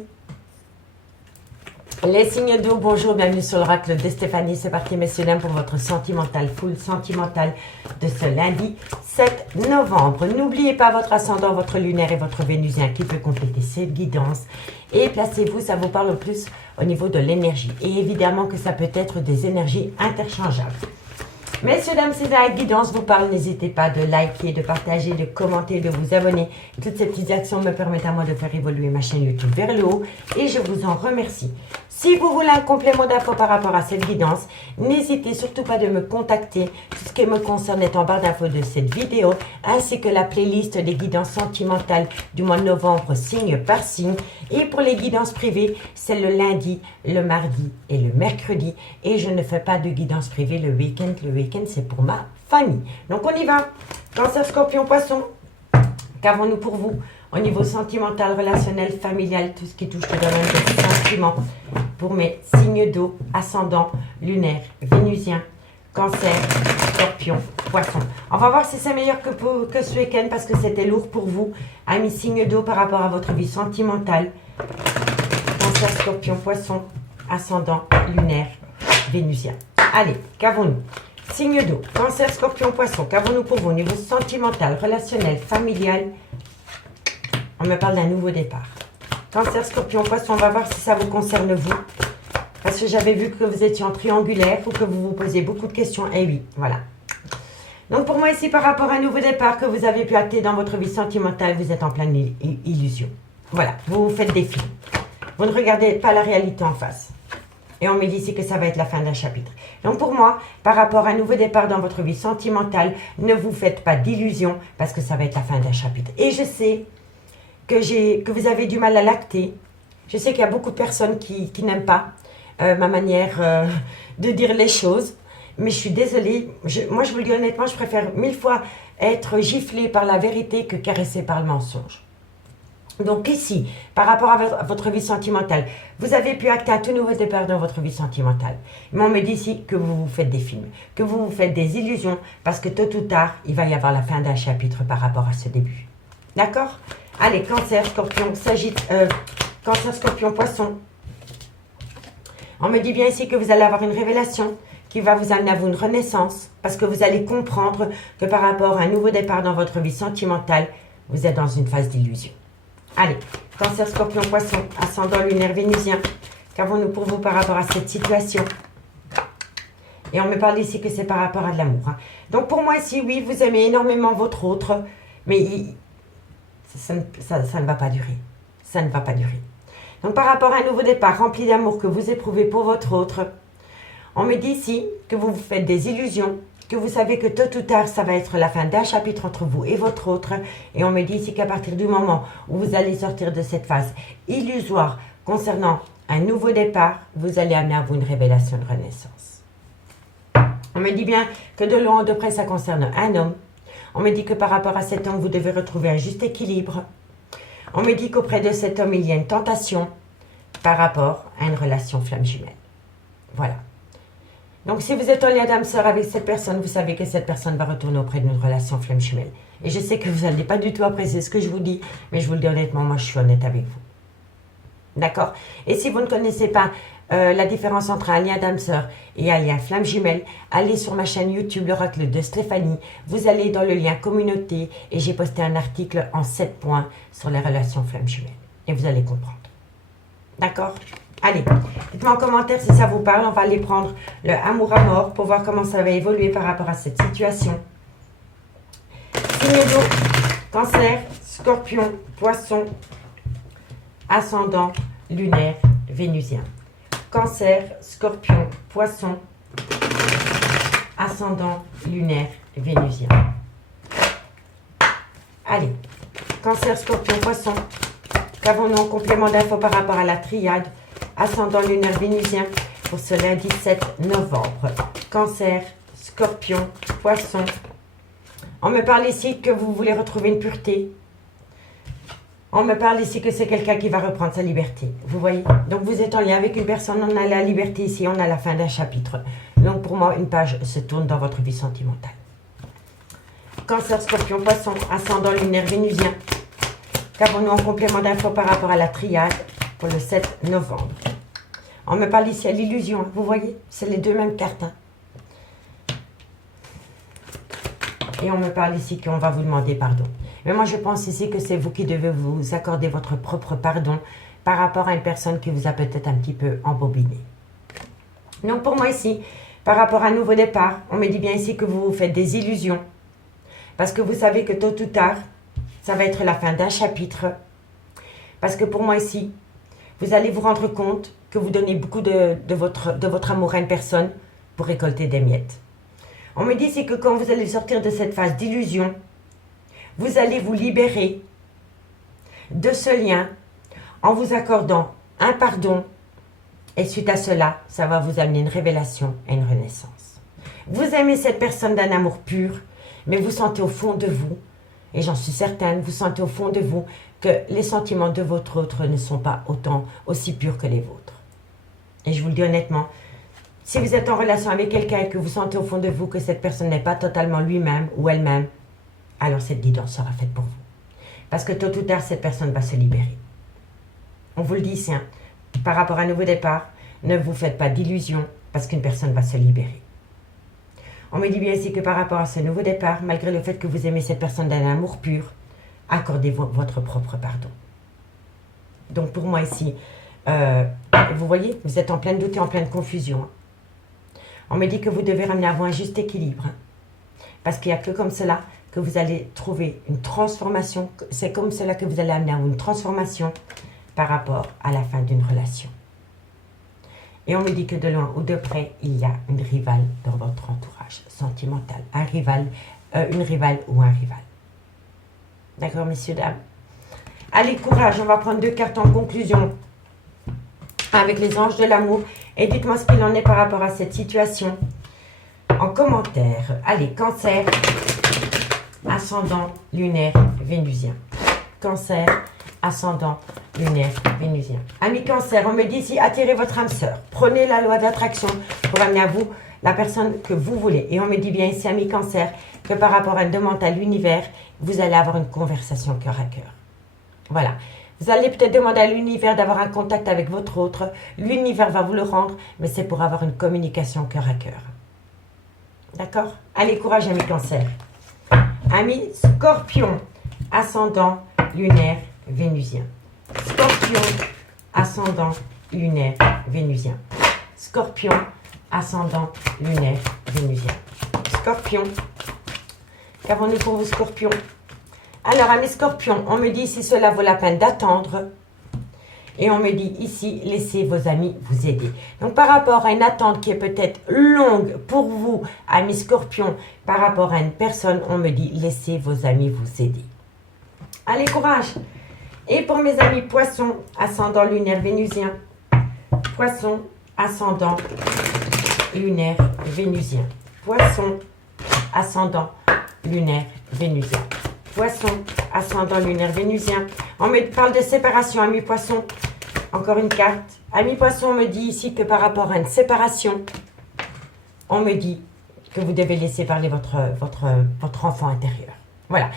Les signes d'eau, bonjour, bienvenue sur l'oracle de Stéphanie. C'est parti, messieurs, dames, pour votre sentimental, full sentimental de ce lundi 7 novembre. N'oubliez pas votre ascendant, votre lunaire et votre vénusien qui peut compléter cette guidance. Et placez-vous, ça vous parle plus au niveau de l'énergie. Et évidemment que ça peut être des énergies interchangeables. Messieurs, dames, si la guidance vous parle, n'hésitez pas de liker, de partager, de commenter, de vous abonner. Toutes ces petites actions me permettent à moi de faire évoluer ma chaîne YouTube vers le haut et je vous en remercie. Si vous voulez un complément d'infos par rapport à cette guidance, n'hésitez surtout pas de me contacter. Tout ce qui me concerne est en barre d'infos de cette vidéo, ainsi que la playlist des guidances sentimentales du mois de novembre, signe par signe. Et pour les guidances privées, c'est le lundi, le mardi et le mercredi. Et je ne fais pas de guidance privée le week-end. Le week-end, c'est pour ma famille. Donc on y va. Cancer, Scorpion, Poisson. Qu'avons-nous pour vous au niveau sentimental, relationnel, familial, tout ce qui touche le domaine des sentiments pour mes signes d'eau, ascendant, lunaire, vénusien, Cancer, Scorpion, Poisson. On va voir si c'est meilleur que ce week-end parce que c'était lourd pour vous, amis signes d'eau par rapport à votre vie sentimentale. Cancer, Scorpion, Poisson, ascendant, lunaire, vénusien. Allez, qu'avons-nous? Signe d'eau, Cancer, Scorpion, Poisson. Qu'avons-nous pour vous au niveau sentimental, relationnel, familial? On me parle d'un nouveau départ. Cancer, Scorpion, Poisson, on va voir si ça vous concerne vous. Parce que j'avais vu que vous étiez en triangulaire ou que vous vous posiez beaucoup de questions. Et oui, voilà. Donc pour moi ici, par rapport à un nouveau départ que vous avez pu acter dans votre vie sentimentale, vous êtes en pleine illusion. Voilà, vous vous faites des films. Vous ne regardez pas la réalité en face. Et on me dit ici que ça va être la fin d'un chapitre. Donc pour moi, par rapport à un nouveau départ dans votre vie sentimentale, ne vous faites pas d'illusions parce que ça va être la fin d'un chapitre. Et je sais que vous avez du mal à l'acter. Je sais qu'il y a beaucoup de personnes qui n'aiment pas ma manière de dire les choses. Mais je suis désolée. Moi, je vous le dis honnêtement, je préfère 1000 fois être giflée par la vérité que caressée par le mensonge. Donc ici, par rapport à votre vie sentimentale, vous avez pu acter un tout nouveau départ dans votre vie sentimentale. Mais on me dit ici que vous vous faites des films, que vous vous faites des illusions, parce que tôt ou tard, il va y avoir la fin d'un chapitre par rapport à ce début. D'accord? Allez, Cancer, Scorpion, Cancer, Scorpion, Poisson. On me dit bien ici que vous allez avoir une révélation qui va vous amener à vous une renaissance, parce que vous allez comprendre que par rapport à un nouveau départ dans votre vie sentimentale, vous êtes dans une phase d'illusion. Allez, Cancer, Scorpion, Poisson, ascendant lunaire vénusien. Qu'avons-nous pour vous par rapport à cette situation? Et on me parle ici que c'est par rapport à de l'amour. Hein. Donc pour moi ici, oui, vous aimez énormément votre autre, mais ça ne va pas durer. Ça ne va pas durer. Donc par rapport à un nouveau départ rempli d'amour que vous éprouvez pour votre autre, on me dit ici que vous vous faites des illusions, que vous savez que tôt ou tard, ça va être la fin d'un chapitre entre vous et votre autre. Et on me dit ici qu'à partir du moment où vous allez sortir de cette phase illusoire concernant un nouveau départ, vous allez amener à vous une révélation de renaissance. On me dit bien que de loin ou de près, ça concerne un homme. On me dit que par rapport à cet homme, vous devez retrouver un juste équilibre. On me dit qu'auprès de cet homme, il y a une tentation par rapport à une relation flamme jumelle. Voilà. Donc, si vous êtes en lien d'âme sœur avec cette personne, vous savez que cette personne va retourner auprès d'une relation flamme jumelle. Et je sais que vous n'allez pas du tout apprécier ce que je vous dis, mais je vous le dis honnêtement, moi je suis honnête avec vous. D'accord? Et si vous ne connaissez pas la différence entre un lien d'âme sœur et un lien flamme jumelle, allez sur ma chaîne YouTube l'oracle de Stéphanie. Vous allez dans le lien communauté et j'ai posté un article en 7 points sur les relations flamme jumelles. Et vous allez comprendre. D'accord? Allez, dites-moi en commentaire si ça vous parle. On va aller prendre le amour à mort pour voir comment ça va évoluer par rapport à cette situation. Signe d'eau, Cancer, Scorpion, Poisson, Ascendant, Lunaire, Vénusien. Cancer, Scorpion, Poisson, Ascendant, Lunaire, Vénusien. Allez, Cancer, Scorpion, Poisson. Qu'avons-nous en complément d'infos par rapport à la triade Ascendant, Lunaire, Vénusien pour ce lundi 7 novembre. Cancer, Scorpion, Poisson. On me parle ici que vous voulez retrouver une pureté. On me parle ici que c'est quelqu'un qui va reprendre sa liberté. Vous voyez? Donc vous êtes en lien avec une personne, on a la liberté ici, on a la fin d'un chapitre. Donc pour moi, une page se tourne dans votre vie sentimentale. Cancer, Scorpion, Poisson, Ascendant, Lunaire, Vénusien. Qu'avons-nous en complément d'infos par rapport à la triade pour le 7 novembre? On me parle ici à l'illusion, vous voyez? C'est les deux mêmes cartes. Hein. Et on me parle ici qu'on va vous demander pardon. Mais moi, je pense ici que c'est vous qui devez vous accorder votre propre pardon par rapport à une personne qui vous a peut-être un petit peu embobiné. Donc, pour moi ici, par rapport à un nouveau départ, on me dit bien ici que vous vous faites des illusions. Parce que vous savez que tôt ou tard, ça va être la fin d'un chapitre. Parce que pour moi ici, vous allez vous rendre compte que vous donnez beaucoup de votre amour à une personne pour récolter des miettes. On me dit ici que quand vous allez sortir de cette phase d'illusion, vous allez vous libérer de ce lien en vous accordant un pardon. Et suite à cela, ça va vous amener une révélation et une renaissance. Vous aimez cette personne d'un amour pur, mais vous sentez au fond de vous, et j'en suis certaine, vous sentez au fond de vous que les sentiments de votre autre ne sont pas aussi purs que les vôtres. Et je vous le dis honnêtement, si vous êtes en relation avec quelqu'un et que vous sentez au fond de vous que cette personne n'est pas totalement lui-même ou elle-même, alors cette guidance sera faite pour vous. Parce que tôt ou tard, cette personne va se libérer. On vous le dit ici, hein, par rapport à un nouveau départ, ne vous faites pas d'illusions parce qu'une personne va se libérer. On me dit bien ici que par rapport à ce nouveau départ, malgré le fait que vous aimez cette personne d'un amour pur, accordez-vous votre propre pardon. Donc pour moi ici, vous voyez, vous êtes en plein doute et en pleine confusion. Hein. On me dit que vous devez ramener à vous un juste équilibre. Hein, parce qu'il n'y a que comme cela que vous allez trouver une transformation. C'est comme cela que vous allez amener à une transformation par rapport à la fin d'une relation. Et on me dit que de loin ou de près, il y a une rivale dans votre entourage sentimental. Un rival, une rivale ou un rival. D'accord, messieurs, dames? Allez, courage, on va prendre 2 cartes en conclusion avec les anges de l'amour. Et dites-moi ce qu'il en est par rapport à cette situation en commentaire. Allez, Cancer, Ascendant, Lunaire, Vénusien. Cancer, Ascendant, Lunaire, Vénusien. Amis Cancer, on me dit ici, attirez votre âme sœur. Prenez la loi d'attraction pour amener à vous la personne que vous voulez. Et on me dit bien ici, amis Cancer, que par rapport à une demande à l'univers, vous allez avoir une conversation cœur à cœur. Voilà. Vous allez peut-être demander à l'univers d'avoir un contact avec votre autre. L'univers va vous le rendre, mais c'est pour avoir une communication cœur à cœur. D'accord? Allez, courage, amis Cancer. Amis Scorpion, Ascendant, Lunaire, Vénusien. Scorpion, Ascendant, Lunaire, Vénusien. Scorpion, Ascendant, Lunaire, Vénusien. Scorpion. Qu'avons-nous pour vous, Scorpion? Alors, amis Scorpions, on me dit ici, cela vaut la peine d'attendre. Et on me dit ici, laissez vos amis vous aider. Donc, par rapport à une attente qui est peut-être longue pour vous, amis Scorpions, par rapport à une personne, on me dit, laissez vos amis vous aider. Allez, courage! Et pour mes amis Poissons, Ascendant, Lunaire, Vénusien. Poissons, Ascendant, Lunaire, Vénusien. Poissons, Ascendant, Lunaire, Vénusien. Poisson, Ascendant, Lunaire, Vénusien. On me parle de séparation, amis Poissons. Encore une carte. Amis Poissons, on me dit ici que par rapport à une séparation, on me dit que vous devez laisser parler votre enfant intérieur. Voilà.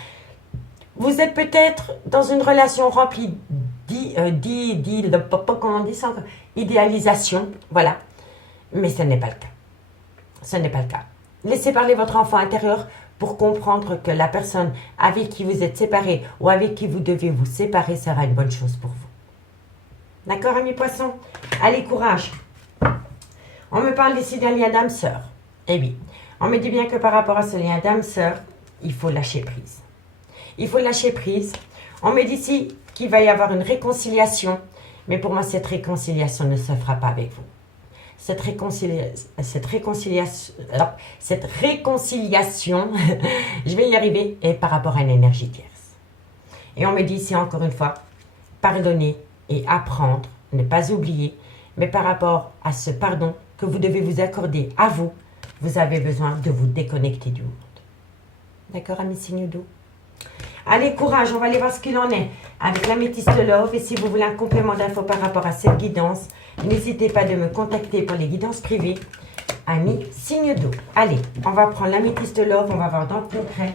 Vous êtes peut-être dans une relation remplie d'idéalisation, voilà. Mais ce n'est pas le cas. Ce n'est pas le cas. Laissez parler votre enfant intérieur pour comprendre que la personne avec qui vous êtes séparé ou avec qui vous devez vous séparer sera une bonne chose pour vous. D'accord, amis poissons? Allez, courage. On me parle ici d'un lien d'âme-sœur. Eh oui, on me dit bien que par rapport à ce lien d'âme-sœur, il faut lâcher prise. Il faut lâcher prise. On me dit ici qu'il va y avoir une réconciliation, mais pour moi, cette réconciliation ne se fera pas avec vous. Cette réconciliation, je vais y arriver, est par rapport à une énergie tierce. Et on me dit ici encore une fois, pardonner et apprendre, ne pas oublier, mais par rapport à ce pardon que vous devez vous accorder à vous, vous avez besoin de vous déconnecter du monde. D'accord, amis signes d'eau? Allez, courage, on va aller voir ce qu'il en est avec l'améthyste Love. Et si vous voulez un complément d'infos par rapport à cette guidance, n'hésitez pas de me contacter pour les guidances privées. Amis signes d'eau. Allez, on va prendre l'améthyste Love, on va voir dans le concret.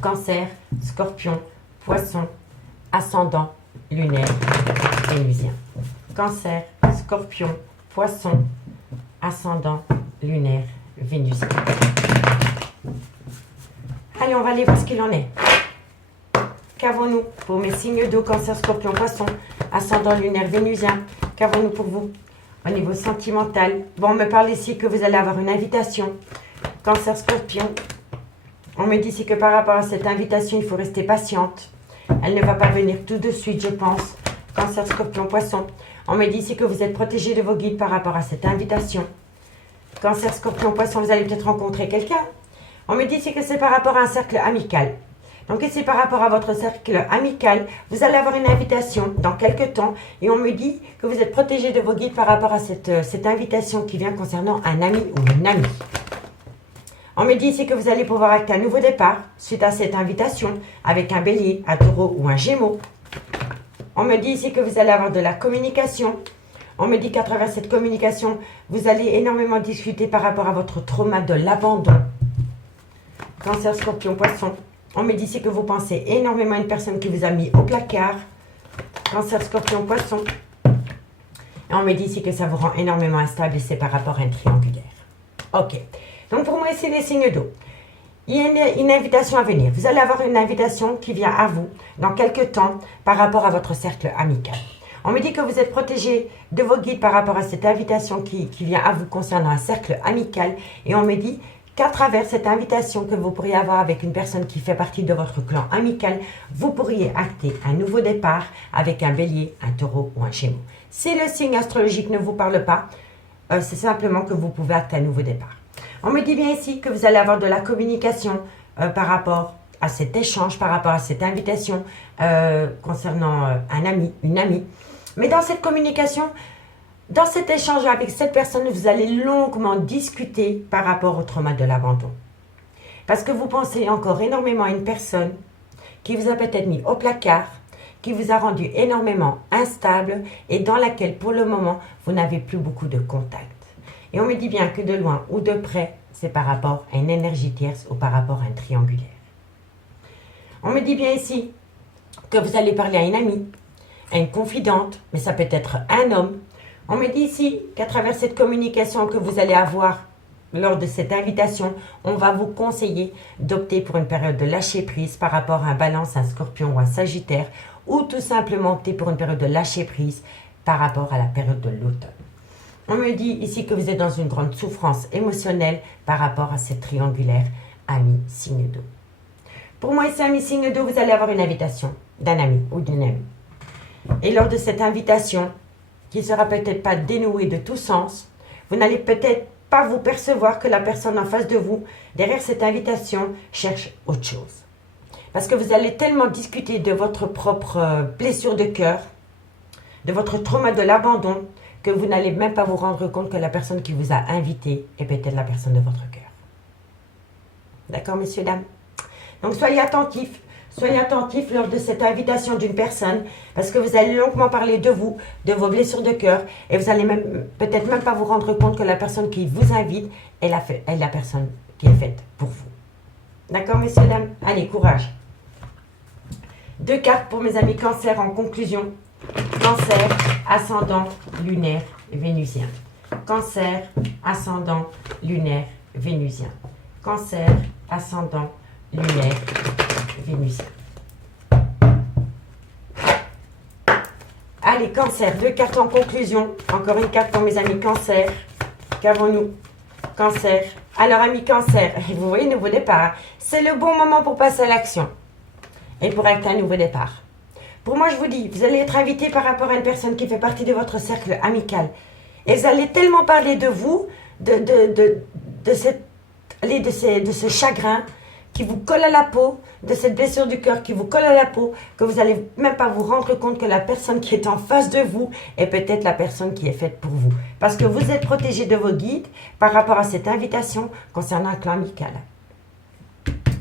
Cancer, Scorpion, Poisson, Ascendant, Lunaire, Vénusien. Cancer, Scorpion, Poisson, Ascendant, Lunaire, Vénusien. Allez, on va aller voir ce qu'il en est. Qu'avons-nous pour mes signes d'eau, Cancer, Scorpion, Poisson, Ascendant, Lunaire, Vénusien? Qu'avons-nous pour vous au niveau sentimental? Bon, on me parle ici que vous allez avoir une invitation. Cancer, Scorpion. On me dit ici que par rapport à cette invitation, il faut rester patiente. Elle ne va pas venir tout de suite, je pense. Cancer, Scorpion, Poisson. On me dit ici que vous êtes protégé de vos guides par rapport à cette invitation. Cancer, Scorpion, Poisson, vous allez peut-être rencontrer quelqu'un. On me dit ici que c'est par rapport à un cercle amical. Donc ici, par rapport à votre cercle amical, vous allez avoir une invitation dans quelques temps. Et on me dit que vous êtes protégé de vos guides par rapport à cette invitation qui vient concernant un ami ou une amie. On me dit ici que vous allez pouvoir acter un nouveau départ suite à cette invitation avec un bélier, un taureau ou un gémeau. On me dit ici que vous allez avoir de la communication. On me dit qu'à travers cette communication, vous allez énormément discuter par rapport à votre trauma de l'abandon. Cancer, Scorpion, Poisson. On me dit ici que vous pensez énormément à une personne qui vous a mis au placard. Cancer, Scorpion, Poisson. Et on me dit ici que ça vous rend énormément instable et c'est par rapport à un triangulaire. Ok. Donc pour moi, ici, les signes d'eau. Il y a une invitation à venir. Vous allez avoir une invitation qui vient à vous dans quelques temps par rapport à votre cercle amical. On me dit que vous êtes protégé de vos guides par rapport à cette invitation qui vient à vous concernant un cercle amical. Et on me dit qu'à travers cette invitation que vous pourriez avoir avec une personne qui fait partie de votre clan amical, vous pourriez acter un nouveau départ avec un bélier, un taureau ou un gémeau. Si le signe astrologique ne vous parle pas, c'est simplement que vous pouvez acter un nouveau départ. On me dit bien ici que vous allez avoir de la communication par rapport à cet échange, par rapport à cette invitation concernant un ami, une amie. Mais dans cette communication, dans cet échange avec cette personne, vous allez longuement discuter par rapport au trauma de l'abandon. Parce que vous pensez encore énormément à une personne qui vous a peut-être mis au placard, qui vous a rendu énormément instable et dans laquelle pour le moment, vous n'avez plus beaucoup de contact. Et on me dit bien que de loin ou de près, c'est par rapport à une énergie tierce ou par rapport à un triangulaire. On me dit bien ici que vous allez parler à une amie, à une confidente, mais ça peut être un homme. On me dit ici qu'à travers cette communication que vous allez avoir lors de cette invitation, on va vous conseiller d'opter pour une période de lâcher prise par rapport à un Balance, un Scorpion ou un Sagittaire, ou tout simplement opter pour une période de lâcher prise par rapport à la période de l'automne. On me dit ici que vous êtes dans une grande souffrance émotionnelle par rapport à cette triangulaire ami signe d'eau. Pour moi, ici, ami signe d'eau, vous allez avoir une invitation d'un ami ou d'une amie. Et lors de cette invitation, qui ne sera peut-être pas dénouée de tout sens, vous n'allez peut-être pas vous percevoir que la personne en face de vous, derrière cette invitation, cherche autre chose. Parce que vous allez tellement discuter de votre propre blessure de cœur, de votre trauma de l'abandon, que vous n'allez même pas vous rendre compte que la personne qui vous a invité est peut-être la personne de votre cœur. D'accord, messieurs, dames? Donc, soyez attentifs. Soyez attentif lors de cette invitation d'une personne parce que vous allez longuement parler de vous, de vos blessures de cœur et vous allez peut-être même pas vous rendre compte que la personne qui vous invite est la personne qui est faite pour vous. D'accord, messieurs, dames? Allez, courage. 2 cartes pour mes amis Cancer en conclusion. Cancer, ascendant, lunaire, vénusien. Cancer, ascendant, lunaire, vénusien. Cancer, ascendant, lunaire, vénusien. Allez, Cancer, 2 cartes en conclusion. Encore une carte pour mes amis Cancer. Qu'avons-nous? Cancer. Alors, amis Cancer, vous voyez, nouveau départ. C'est le bon moment pour passer à l'action. Et pour acter un nouveau départ. Pour moi, je vous dis, vous allez être invité par rapport à une personne qui fait partie de votre cercle amical. Et vous allez tellement parler de vous, de ce chagrin qui vous colle à la peau, de cette blessure du cœur qui vous colle à la peau, que vous n'allez même pas vous rendre compte que la personne qui est en face de vous est peut-être la personne qui est faite pour vous. Parce que vous êtes protégé de vos guides par rapport à cette invitation concernant un clan amical.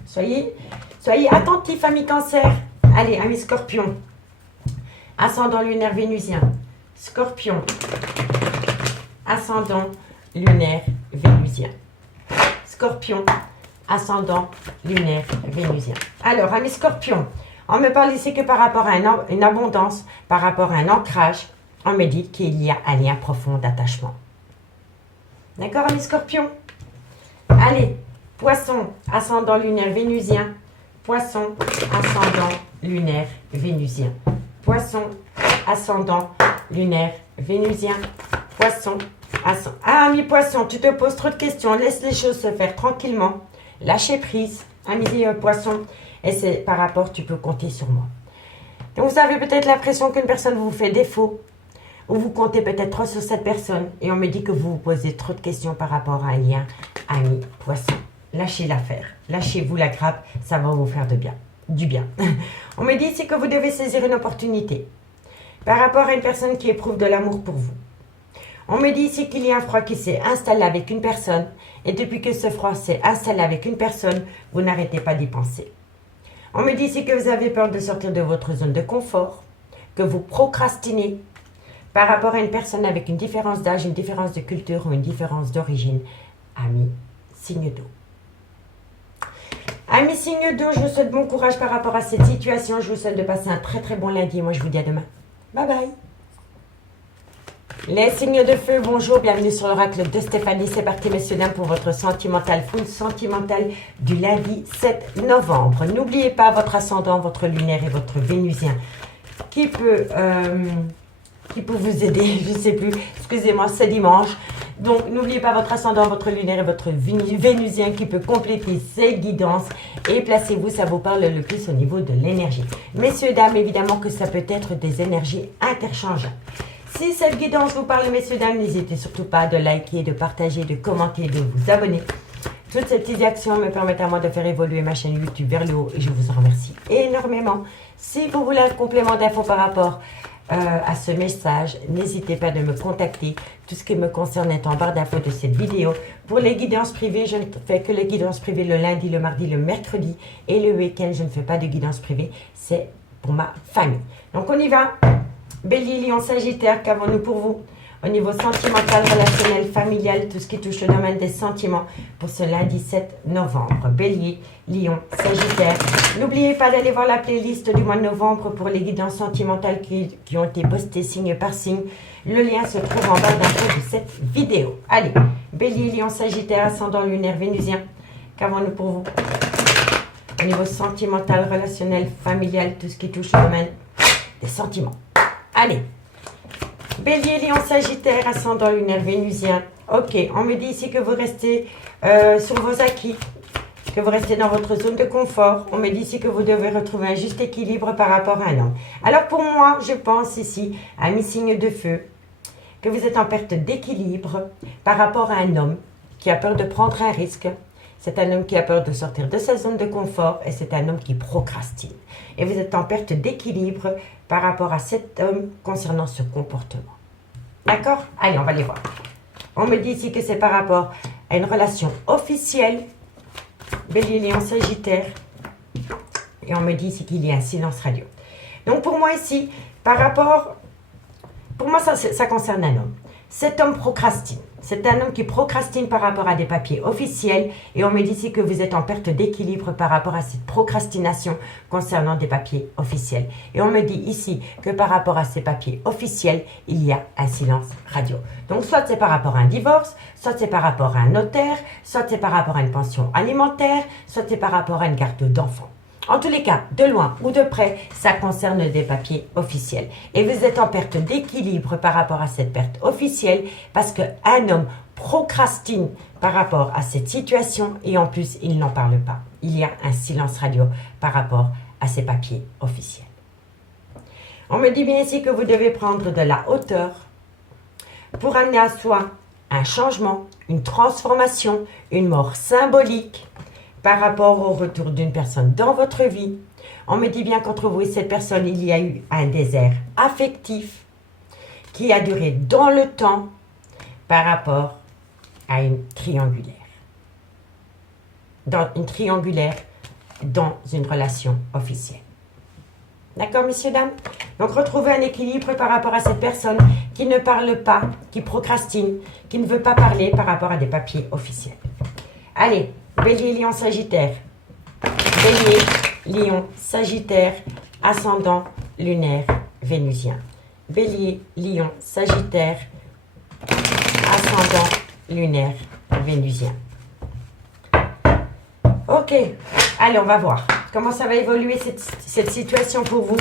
Soyez attentifs, amis Cancer. Allez, amis Scorpion. Ascendant lunaire vénusien. Scorpion. Ascendant lunaire vénusien. Scorpion. Ascendant lunaire vénusien. Alors, amis Scorpion, on me parle ici que par rapport à une abondance, par rapport à un ancrage, on me dit qu'il y a un lien profond d'attachement. D'accord, amis Scorpion? Allez, Poisson, ascendant lunaire vénusien. Poisson, ascendant lunaire vénusien. Poisson, ascendant lunaire vénusien. Poisson, ascendant. Ah, ami Poisson, tu te poses trop de questions. Laisse les choses se faire tranquillement. Lâchez prise, ami Poisson. Et c'est par rapport, tu peux compter sur moi. Donc, vous avez peut-être l'impression qu'une personne vous fait défaut. Ou vous comptez peut-être trop sur cette personne. Et on me dit que vous vous posez trop de questions par rapport à un lien, ami Poisson. Lâchez l'affaire. Lâchez-vous la grappe. Ça va vous faire du bien. On me dit ici que vous devez saisir une opportunité. Par rapport à une personne qui éprouve de l'amour pour vous. On me dit ici qu'il y a un froid qui s'est installé avec une personne. Et depuis que ce froid s'est installé avec une personne, vous n'arrêtez pas d'y penser. On me dit ici que vous avez peur de sortir de votre zone de confort. Que vous procrastinez. Par rapport à une personne avec une différence d'âge, une différence de culture ou une différence d'origine. Ami, signe d'eau. Amis signe d'eau, je vous souhaite bon courage par rapport à cette situation. Je vous souhaite de passer un très très bon lundi. Moi, je vous dis à demain. Bye bye. Les signes de feu, bonjour. Bienvenue sur l'oracle de Stéphanie. C'est parti, messieurs, dames, pour votre sentimental, full sentimental du lundi 7 novembre. N'oubliez pas votre ascendant, votre lunaire et votre vénusien qui peut vous aider. Je ne sais plus. Excusez-moi, c'est dimanche. Donc, n'oubliez pas votre ascendant, votre lunaire et votre vénusien qui peut compléter ces guidances. Et placez-vous, ça vous parle le plus au niveau de l'énergie. Messieurs, dames, évidemment que ça peut être des énergies interchangeables. Si cette guidance vous parle, messieurs, dames, n'hésitez surtout pas de liker, de partager, de commenter, de vous abonner. Toutes ces petites actions me permettent à moi de faire évoluer ma chaîne YouTube vers le haut et je vous en remercie énormément. Si vous voulez un complément d'infos par rapport à ce message, n'hésitez pas de me contacter. Tout ce qui me concerne est en barre d'infos de cette vidéo. Pour les guidances privées, je ne fais que les guidances privées le lundi, le mardi, le mercredi et le week-end. Je ne fais pas de guidance privée. C'est pour ma famille. Donc on y va. Bélier, Lion, Sagittaire, qu'avons-nous pour vous? Au niveau sentimental, relationnel, familial, tout ce qui touche le domaine des sentiments pour ce lundi 7 novembre. Bélier, Lion, Sagittaire. N'oubliez pas d'aller voir la playlist du mois de novembre pour les guidances sentimentales qui ont été postées signe par signe. Le lien se trouve en barre d'infos de cette vidéo. Allez, Bélier, Lion, Sagittaire, ascendant lunaire, vénusien. Qu'avons-nous pour vous? Au niveau sentimental, relationnel, familial, tout ce qui touche le domaine des sentiments. Allez, Bélier, Lion, Sagittaire, ascendant lunaire, vénusien. Ok, on me dit ici que vous restez sur vos acquis, que vous restez dans votre zone de confort. On me dit ici que vous devez retrouver un juste équilibre par rapport à un homme. Alors pour moi, je pense ici à mes signes de feu, que vous êtes en perte d'équilibre par rapport à un homme qui a peur de prendre un risque. C'est un homme qui a peur de sortir de sa zone de confort et c'est un homme qui procrastine. Et vous êtes en perte d'équilibre par rapport à cet homme concernant ce comportement. D'accord? Allez, on va les voir. On me dit ici que c'est par rapport à une relation officielle. Bélier, Lion, Sagittaire. Et on me dit ici qu'il y a un silence radio. Donc pour moi ici, par rapport... Pour moi, ça concerne un homme. Cet homme procrastine. C'est un homme qui procrastine par rapport à des papiers officiels. Et on me dit ici que vous êtes en perte d'équilibre par rapport à cette procrastination concernant des papiers officiels. Et on me dit ici que par rapport à ces papiers officiels, il y a un silence radio. Donc soit c'est par rapport à un divorce, soit c'est par rapport à un notaire, soit c'est par rapport à une pension alimentaire, soit c'est par rapport à une garde d'enfants. En tous les cas, de loin ou de près, ça concerne des papiers officiels. Et vous êtes en perte d'équilibre par rapport à cette perte officielle parce qu'un homme procrastine par rapport à cette situation et en plus, il n'en parle pas. Il y a un silence radio par rapport à ces papiers officiels. On me dit bien ici que vous devez prendre de la hauteur pour amener à soi un changement, une transformation, une mort symbolique par rapport au retour d'une personne dans votre vie. On me dit bien qu'entre vous et cette personne, il y a eu un désert affectif qui a duré dans le temps par rapport à une triangulaire. Dans une relation officielle. D'accord, messieurs, dames? Donc, retrouvez un équilibre par rapport à cette personne qui ne parle pas, qui procrastine, qui ne veut pas parler par rapport à des papiers officiels. Allez, Bélier, Lion, Sagittaire. Bélier, Lion, Sagittaire, ascendant lunaire vénusien. Bélier, Lion, Sagittaire, ascendant lunaire vénusien. Ok, allez, on va voir comment ça va évoluer cette situation pour vous.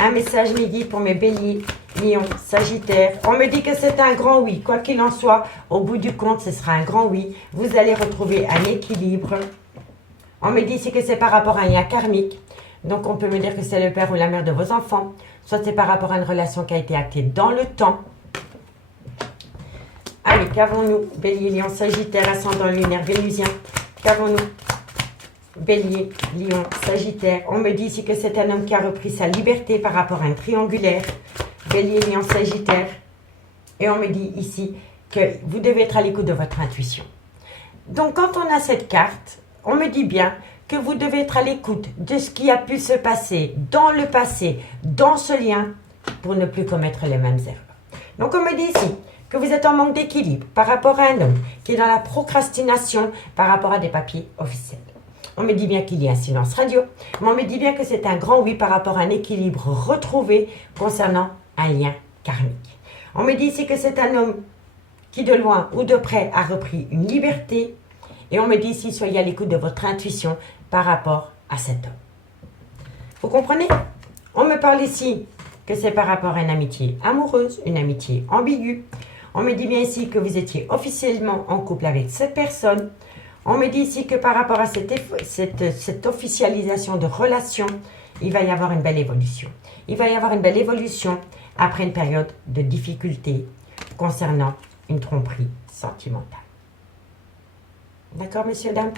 Un message midi pour mes béliers, Lion, Sagittaire. On me dit que c'est un grand oui. Quoi qu'il en soit, au bout du compte, ce sera un grand oui. Vous allez retrouver un équilibre. On me dit ici que c'est par rapport à un lien karmique. Donc, on peut me dire que c'est le père ou la mère de vos enfants. Soit c'est par rapport à une relation qui a été actée dans le temps. Allez, qu'avons-nous? Bélier, Lion, Sagittaire, ascendant lunaire vénusien. Qu'avons-nous? Bélier, Lion, Sagittaire. On me dit ici que c'est un homme qui a repris sa liberté par rapport à un triangulaire. Bélier, Lion, Sagittaire. Et on me dit ici que vous devez être à l'écoute de votre intuition. Donc, quand on a cette carte, on me dit bien que vous devez être à l'écoute de ce qui a pu se passer dans le passé, dans ce lien, pour ne plus commettre les mêmes erreurs. Donc, on me dit ici que vous êtes en manque d'équilibre par rapport à un homme qui est dans la procrastination par rapport à des papiers officiels. On me dit bien qu'il y a un silence radio, mais on me dit bien que c'est un grand oui par rapport à un équilibre retrouvé concernant un lien karmique. On me dit ici que c'est un homme qui de loin ou de près a repris une liberté. Et on me dit ici, soyez à l'écoute de votre intuition par rapport à cet homme. Vous comprenez? On me parle ici que c'est par rapport à une amitié amoureuse, une amitié ambiguë. On me dit bien ici que vous étiez officiellement en couple avec cette personne. On me dit ici que par rapport à cette officialisation de relation, il va y avoir une belle évolution. Il va y avoir une belle évolution après une période de difficulté concernant une tromperie sentimentale. D'accord, messieurs, dames?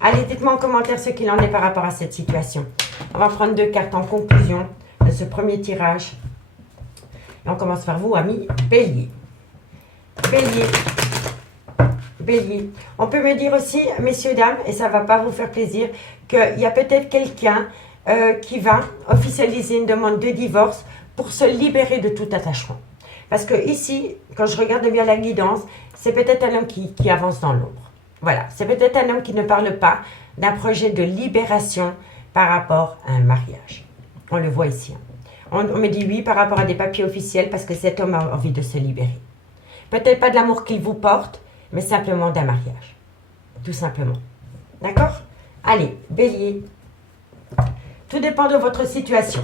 Allez, dites-moi en commentaire ce qu'il en est par rapport à cette situation. On va prendre 2 cartes en conclusion de ce premier tirage. Et on commence par vous, amis Bélier. Bélier. Bélier. On peut me dire aussi, messieurs, dames, et ça ne va pas vous faire plaisir, qu'il y a peut-être quelqu'un qui va officialiser une demande de divorce pour se libérer de tout attachement. Parce que ici, quand je regarde bien la guidance, c'est peut-être un homme qui avance dans l'ombre. Voilà, c'est peut-être un homme qui ne parle pas d'un projet de libération par rapport à un mariage. On le voit ici. On me dit oui par rapport à des papiers officiels parce que cet homme a envie de se libérer. Peut-être pas de l'amour qu'il vous porte, mais simplement d'un mariage. Tout simplement. D'accord? Allez, Bélier. Tout dépend de votre situation.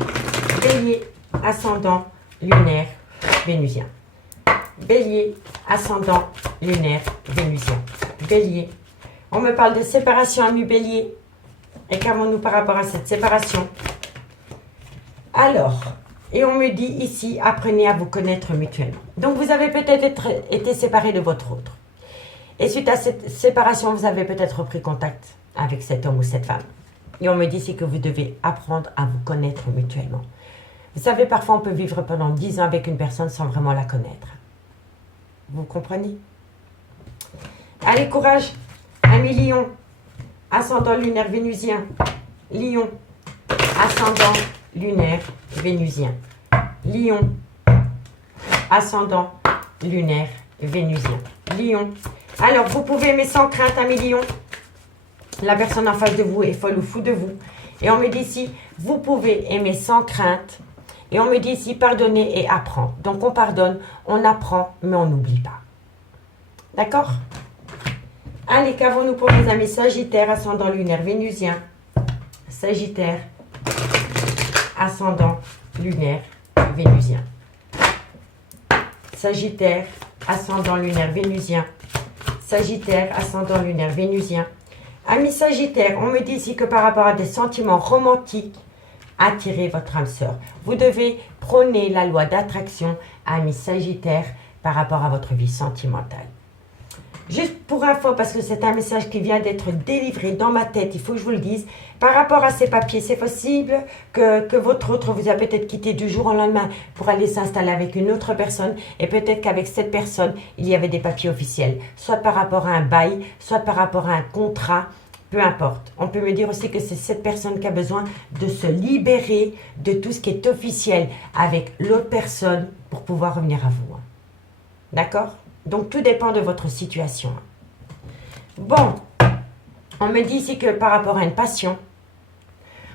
Bélier, ascendant, lunaire, vénusien. Bélier, ascendant, lunaire, vénusien. Bélier. On me parle de séparation, ami Bélier. Et qu'avons-nous par rapport à cette séparation? Alors, et on me dit ici, apprenez à vous connaître mutuellement. Donc, vous avez peut-être été séparés de votre autre. Et suite à cette séparation, vous avez peut-être repris contact avec cet homme ou cette femme. Et on me dit ici que vous devez apprendre à vous connaître mutuellement. Vous savez, parfois, on peut vivre pendant 10 ans avec une personne sans vraiment la connaître. Vous comprenez? Allez, courage, ami Lion, ascendant lunaire vénusien, Lion, ascendant lunaire vénusien. Lion, ascendant lunaire vénusien. Lion. Alors, vous pouvez aimer sans crainte, amis Lion. La personne en face de vous est folle ou fou de vous. Et on me dit ici, vous pouvez aimer sans crainte. Et on me dit ici, pardonner et apprendre. Donc, on pardonne, on apprend, mais on n'oublie pas. D'accord? Allez, qu'avons-nous pour mes amis Sagittaire, ascendant lunaire vénusien. Sagittaire, ascendant lunaire vénusien. Sagittaire, ascendant lunaire vénusien. Sagittaire, ascendant lunaire vénusien. Amis Sagittaire, on me dit ici que par rapport à des sentiments romantiques, attirez votre âme sœur. Vous devez prôner la loi d'attraction, amis Sagittaire, par rapport à votre vie sentimentale. Juste pour info, parce que c'est un message qui vient d'être délivré dans ma tête, il faut que je vous le dise. Par rapport à ces papiers, c'est possible que votre autre vous a peut-être quitté du jour au lendemain pour aller s'installer avec une autre personne. Et peut-être qu'avec cette personne, il y avait des papiers officiels. Soit par rapport à un bail, soit par rapport à un contrat, peu importe. On peut me dire aussi que c'est cette personne qui a besoin de se libérer de tout ce qui est officiel avec l'autre personne pour pouvoir revenir à vous. D'accord ? Donc, tout dépend de votre situation. Bon, on me dit ici que par rapport à une passion,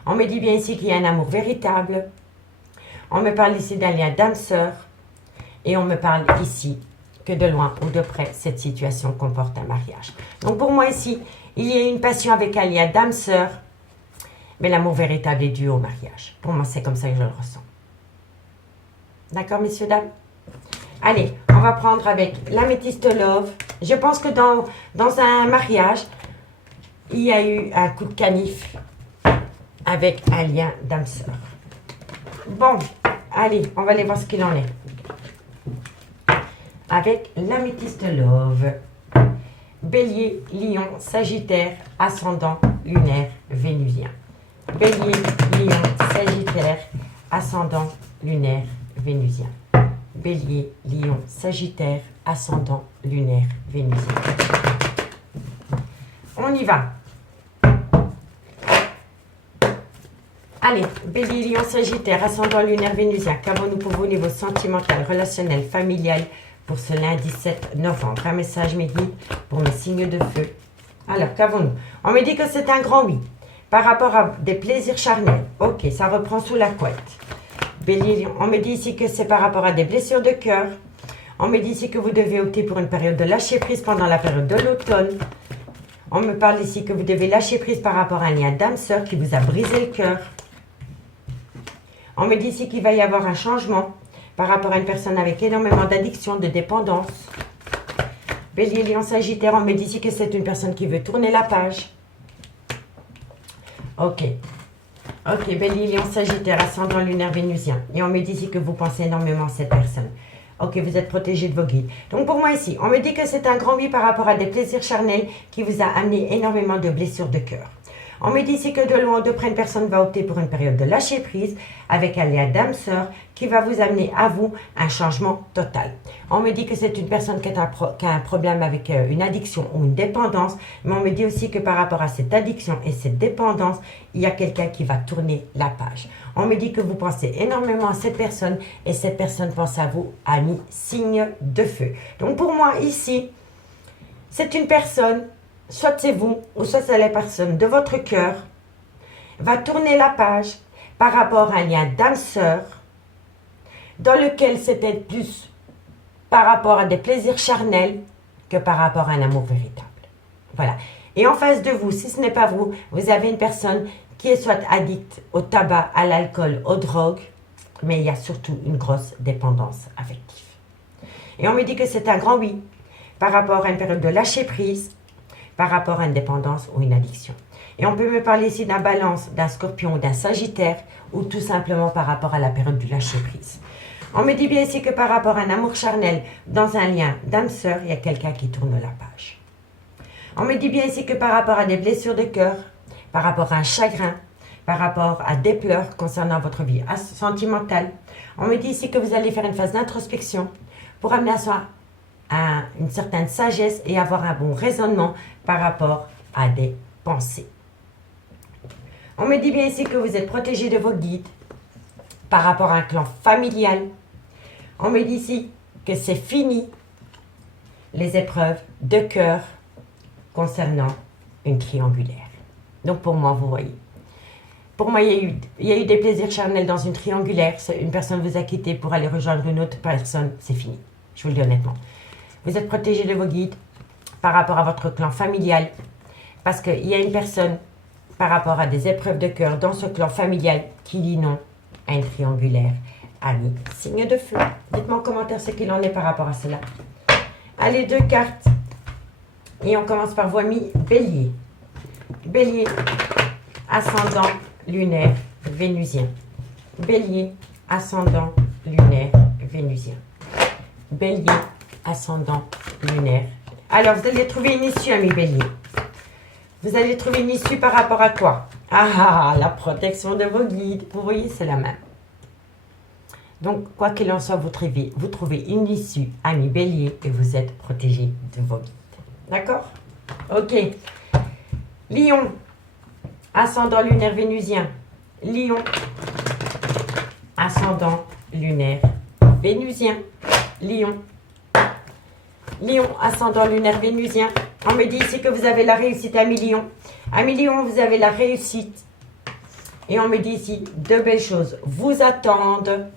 on me dit bien ici qu'il y a un amour véritable. On me parle ici d'un lien d'âme-sœur. Et on me parle ici que de loin ou de près, cette situation comporte un mariage. Donc, pour moi ici, il y a une passion avec un lien d'âme-sœur. Mais l'amour véritable est dû au mariage. Pour moi, c'est comme ça que je le ressens. D'accord, messieurs, dames? Allez, on va prendre avec l'améthyste love. Je pense que dans un mariage, il y a eu un coup de canif avec un lien d'âme-sœur. Bon, allez, on va aller voir ce qu'il en est. Avec l'améthyste love. Bélier, Lion, Sagittaire, ascendant, lunaire, vénusien. Bélier, Lion, Sagittaire, ascendant, lunaire, vénusien. Bélier, Lion, Sagittaire, ascendant, lunaire, vénusien. On y va. Allez, Bélier, Lion, Sagittaire, ascendant, lunaire, vénusien. Qu'avons-nous pour vous au niveau sentimental, relationnel, familial pour ce lundi 7 novembre? Un message mes guides pour mes signes de feu. Alors, qu'avons-nous? On me dit que c'est un grand oui. Par rapport à des plaisirs charnels. Ok, ça reprend sous la couette. Bélier, on me dit ici que c'est par rapport à des blessures de cœur. On me dit ici que vous devez opter pour une période de lâcher prise pendant la période de l'automne. On me parle ici que vous devez lâcher prise par rapport à un lien d'âme-sœur qui vous a brisé le cœur. On me dit ici qu'il va y avoir un changement par rapport à une personne avec énormément d'addiction, de dépendance. Bélier, Lion, Sagittaire, on me dit ici que c'est une personne qui veut tourner la page. Ok. Ok, Bélier, Lion, Sagittaire, ascendant lunaire vénusien. Et on me dit ici que vous pensez énormément à cette personne. Ok, vous êtes protégé de vos guides. Donc pour moi ici, on me dit que c'est un grand oui par rapport à des plaisirs charnels qui vous a amené énormément de blessures de cœur. On me dit ici que de loin ou de près, une personne va opter pour une période de lâcher prise avec un lien d'âme-sœur qui va vous amener à vous un changement total. On me dit que c'est une personne qui a un problème avec une addiction ou une dépendance, mais on me dit aussi que par rapport à cette addiction et cette dépendance, il y a quelqu'un qui va tourner la page. On me dit que vous pensez énormément à cette personne et cette personne pense à vous, amis, signe de feu. Donc pour moi ici, c'est une personne, soit c'est vous ou soit c'est la personne de votre cœur, va tourner la page par rapport à un lien d'âme-sœur dans lequel c'était plus par rapport à des plaisirs charnels que par rapport à un amour véritable. Voilà. Et en face de vous, si ce n'est pas vous, vous avez une personne qui est soit addict au tabac, à l'alcool, aux drogues, mais il y a surtout une grosse dépendance affective. Et on me dit que c'est un grand oui par rapport à une période de lâcher prise, par rapport à une dépendance ou une addiction. Et on peut me parler ici d'un balance, d'un scorpion ou d'un sagittaire, ou tout simplement par rapport à la période du lâcher prise. On me dit bien ici que par rapport à un amour charnel, dans un lien d'âme-sœur, il y a quelqu'un qui tourne la page. On me dit bien ici que par rapport à des blessures de cœur, par rapport à un chagrin, par rapport à des pleurs concernant votre vie sentimentale, on me dit ici que vous allez faire une phase d'introspection pour amener à soi une certaine sagesse et avoir un bon raisonnement par rapport à des pensées. On me dit bien ici que vous êtes protégé de vos guides par rapport à un clan familial. On me dit ici que c'est fini les épreuves de cœur concernant une triangulaire. Donc pour moi, vous voyez. Pour moi, il y a eu des plaisirs charnels dans une triangulaire. Une personne vous a quitté pour aller rejoindre une autre personne. C'est fini. Je vous le dis honnêtement. Vous êtes protégé de vos guides par rapport à votre clan familial. Parce qu'il y a une personne par rapport à des épreuves de cœur dans ce clan familial qui dit non à une triangulaire. Ami, signe de feu. Dites-moi en commentaire ce qu'il en est par rapport à cela. Allez, 2 cartes. Et on commence par vous, amis. Bélier. Bélier, ascendant lunaire vénusien. Bélier, ascendant lunaire vénusien. Bélier, ascendant lunaire. Alors, vous allez trouver une issue, ami Bélier. Vous allez trouver une issue par rapport à quoi? Ah, la protection de vos guides. Vous voyez, c'est la même. Donc, quoi qu'il en soit, vous trouvez une issue, ami Bélier, et vous êtes protégé de vos guides. D'accord? Ok. Lion, ascendant lunaire vénusien. Lion, ascendant lunaire vénusien. Lion. Lion, ascendant lunaire vénusien. On me dit ici que vous avez la réussite, ami Lion. Ami Lion, vous avez la réussite. Et on me dit ici, 2 belles choses vous attendent.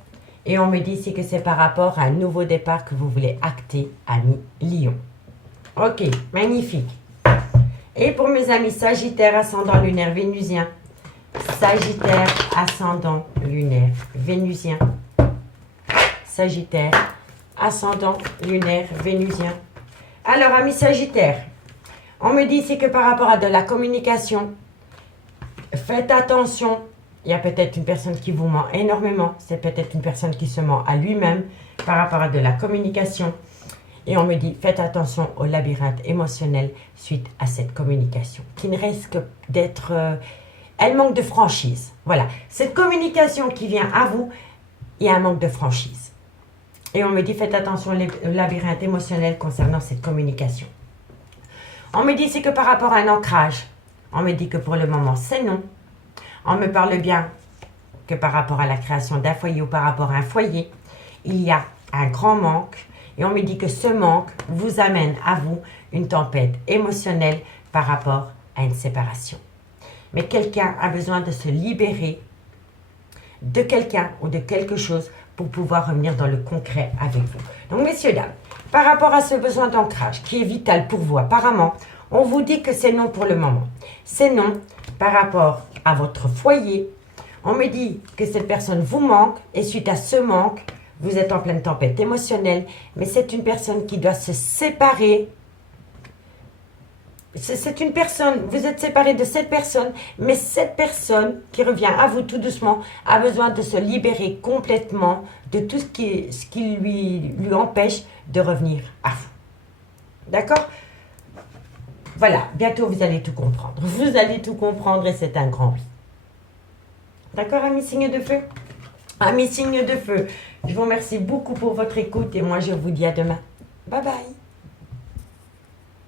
Et on me dit ici que c'est par rapport à un nouveau départ que vous voulez acter, ami Lion. Ok, magnifique. Et pour mes amis Sagittaire, ascendant lunaire vénusien. Sagittaire, ascendant lunaire vénusien. Sagittaire, ascendant lunaire vénusien. Alors, amis Sagittaire, on me dit ici que par rapport à de la communication, faites attention. Il y a peut-être une personne qui vous ment énormément. C'est peut-être une personne qui se ment à lui-même par rapport à de la communication. Et on me dit, faites attention au labyrinthe émotionnel suite à cette communication, qui ne risque d'être... elle manque de franchise. Voilà. Cette communication qui vient à vous, il y a un manque de franchise. Et on me dit, faites attention au labyrinthe émotionnel concernant cette communication. On me dit, c'est que par rapport à un ancrage, on me dit que pour le moment, c'est non. On me parle bien que par rapport à la création d'un foyer ou par rapport à un foyer, il y a un grand manque. Et on me dit que ce manque vous amène à vous une tempête émotionnelle par rapport à une séparation. Mais quelqu'un a besoin de se libérer de quelqu'un ou de quelque chose pour pouvoir revenir dans le concret avec vous. Donc, messieurs, dames, par rapport à ce besoin d'ancrage qui est vital pour vous, apparemment, on vous dit que c'est non pour le moment. C'est non par rapport à votre foyer. On me dit que cette personne vous manque et suite à ce manque, vous êtes en pleine tempête émotionnelle, mais c'est une personne qui doit se séparer. C'est une personne, vous êtes séparé de cette personne, mais cette personne qui revient à vous tout doucement a besoin de se libérer complètement de tout ce qui lui empêche de revenir à vous. D'accord? Voilà, bientôt vous allez tout comprendre. Vous allez tout comprendre et c'est un grand oui. D'accord, amis signes de feu? Amis signes de feu, je vous remercie beaucoup pour votre écoute et moi je vous dis à demain. Bye bye.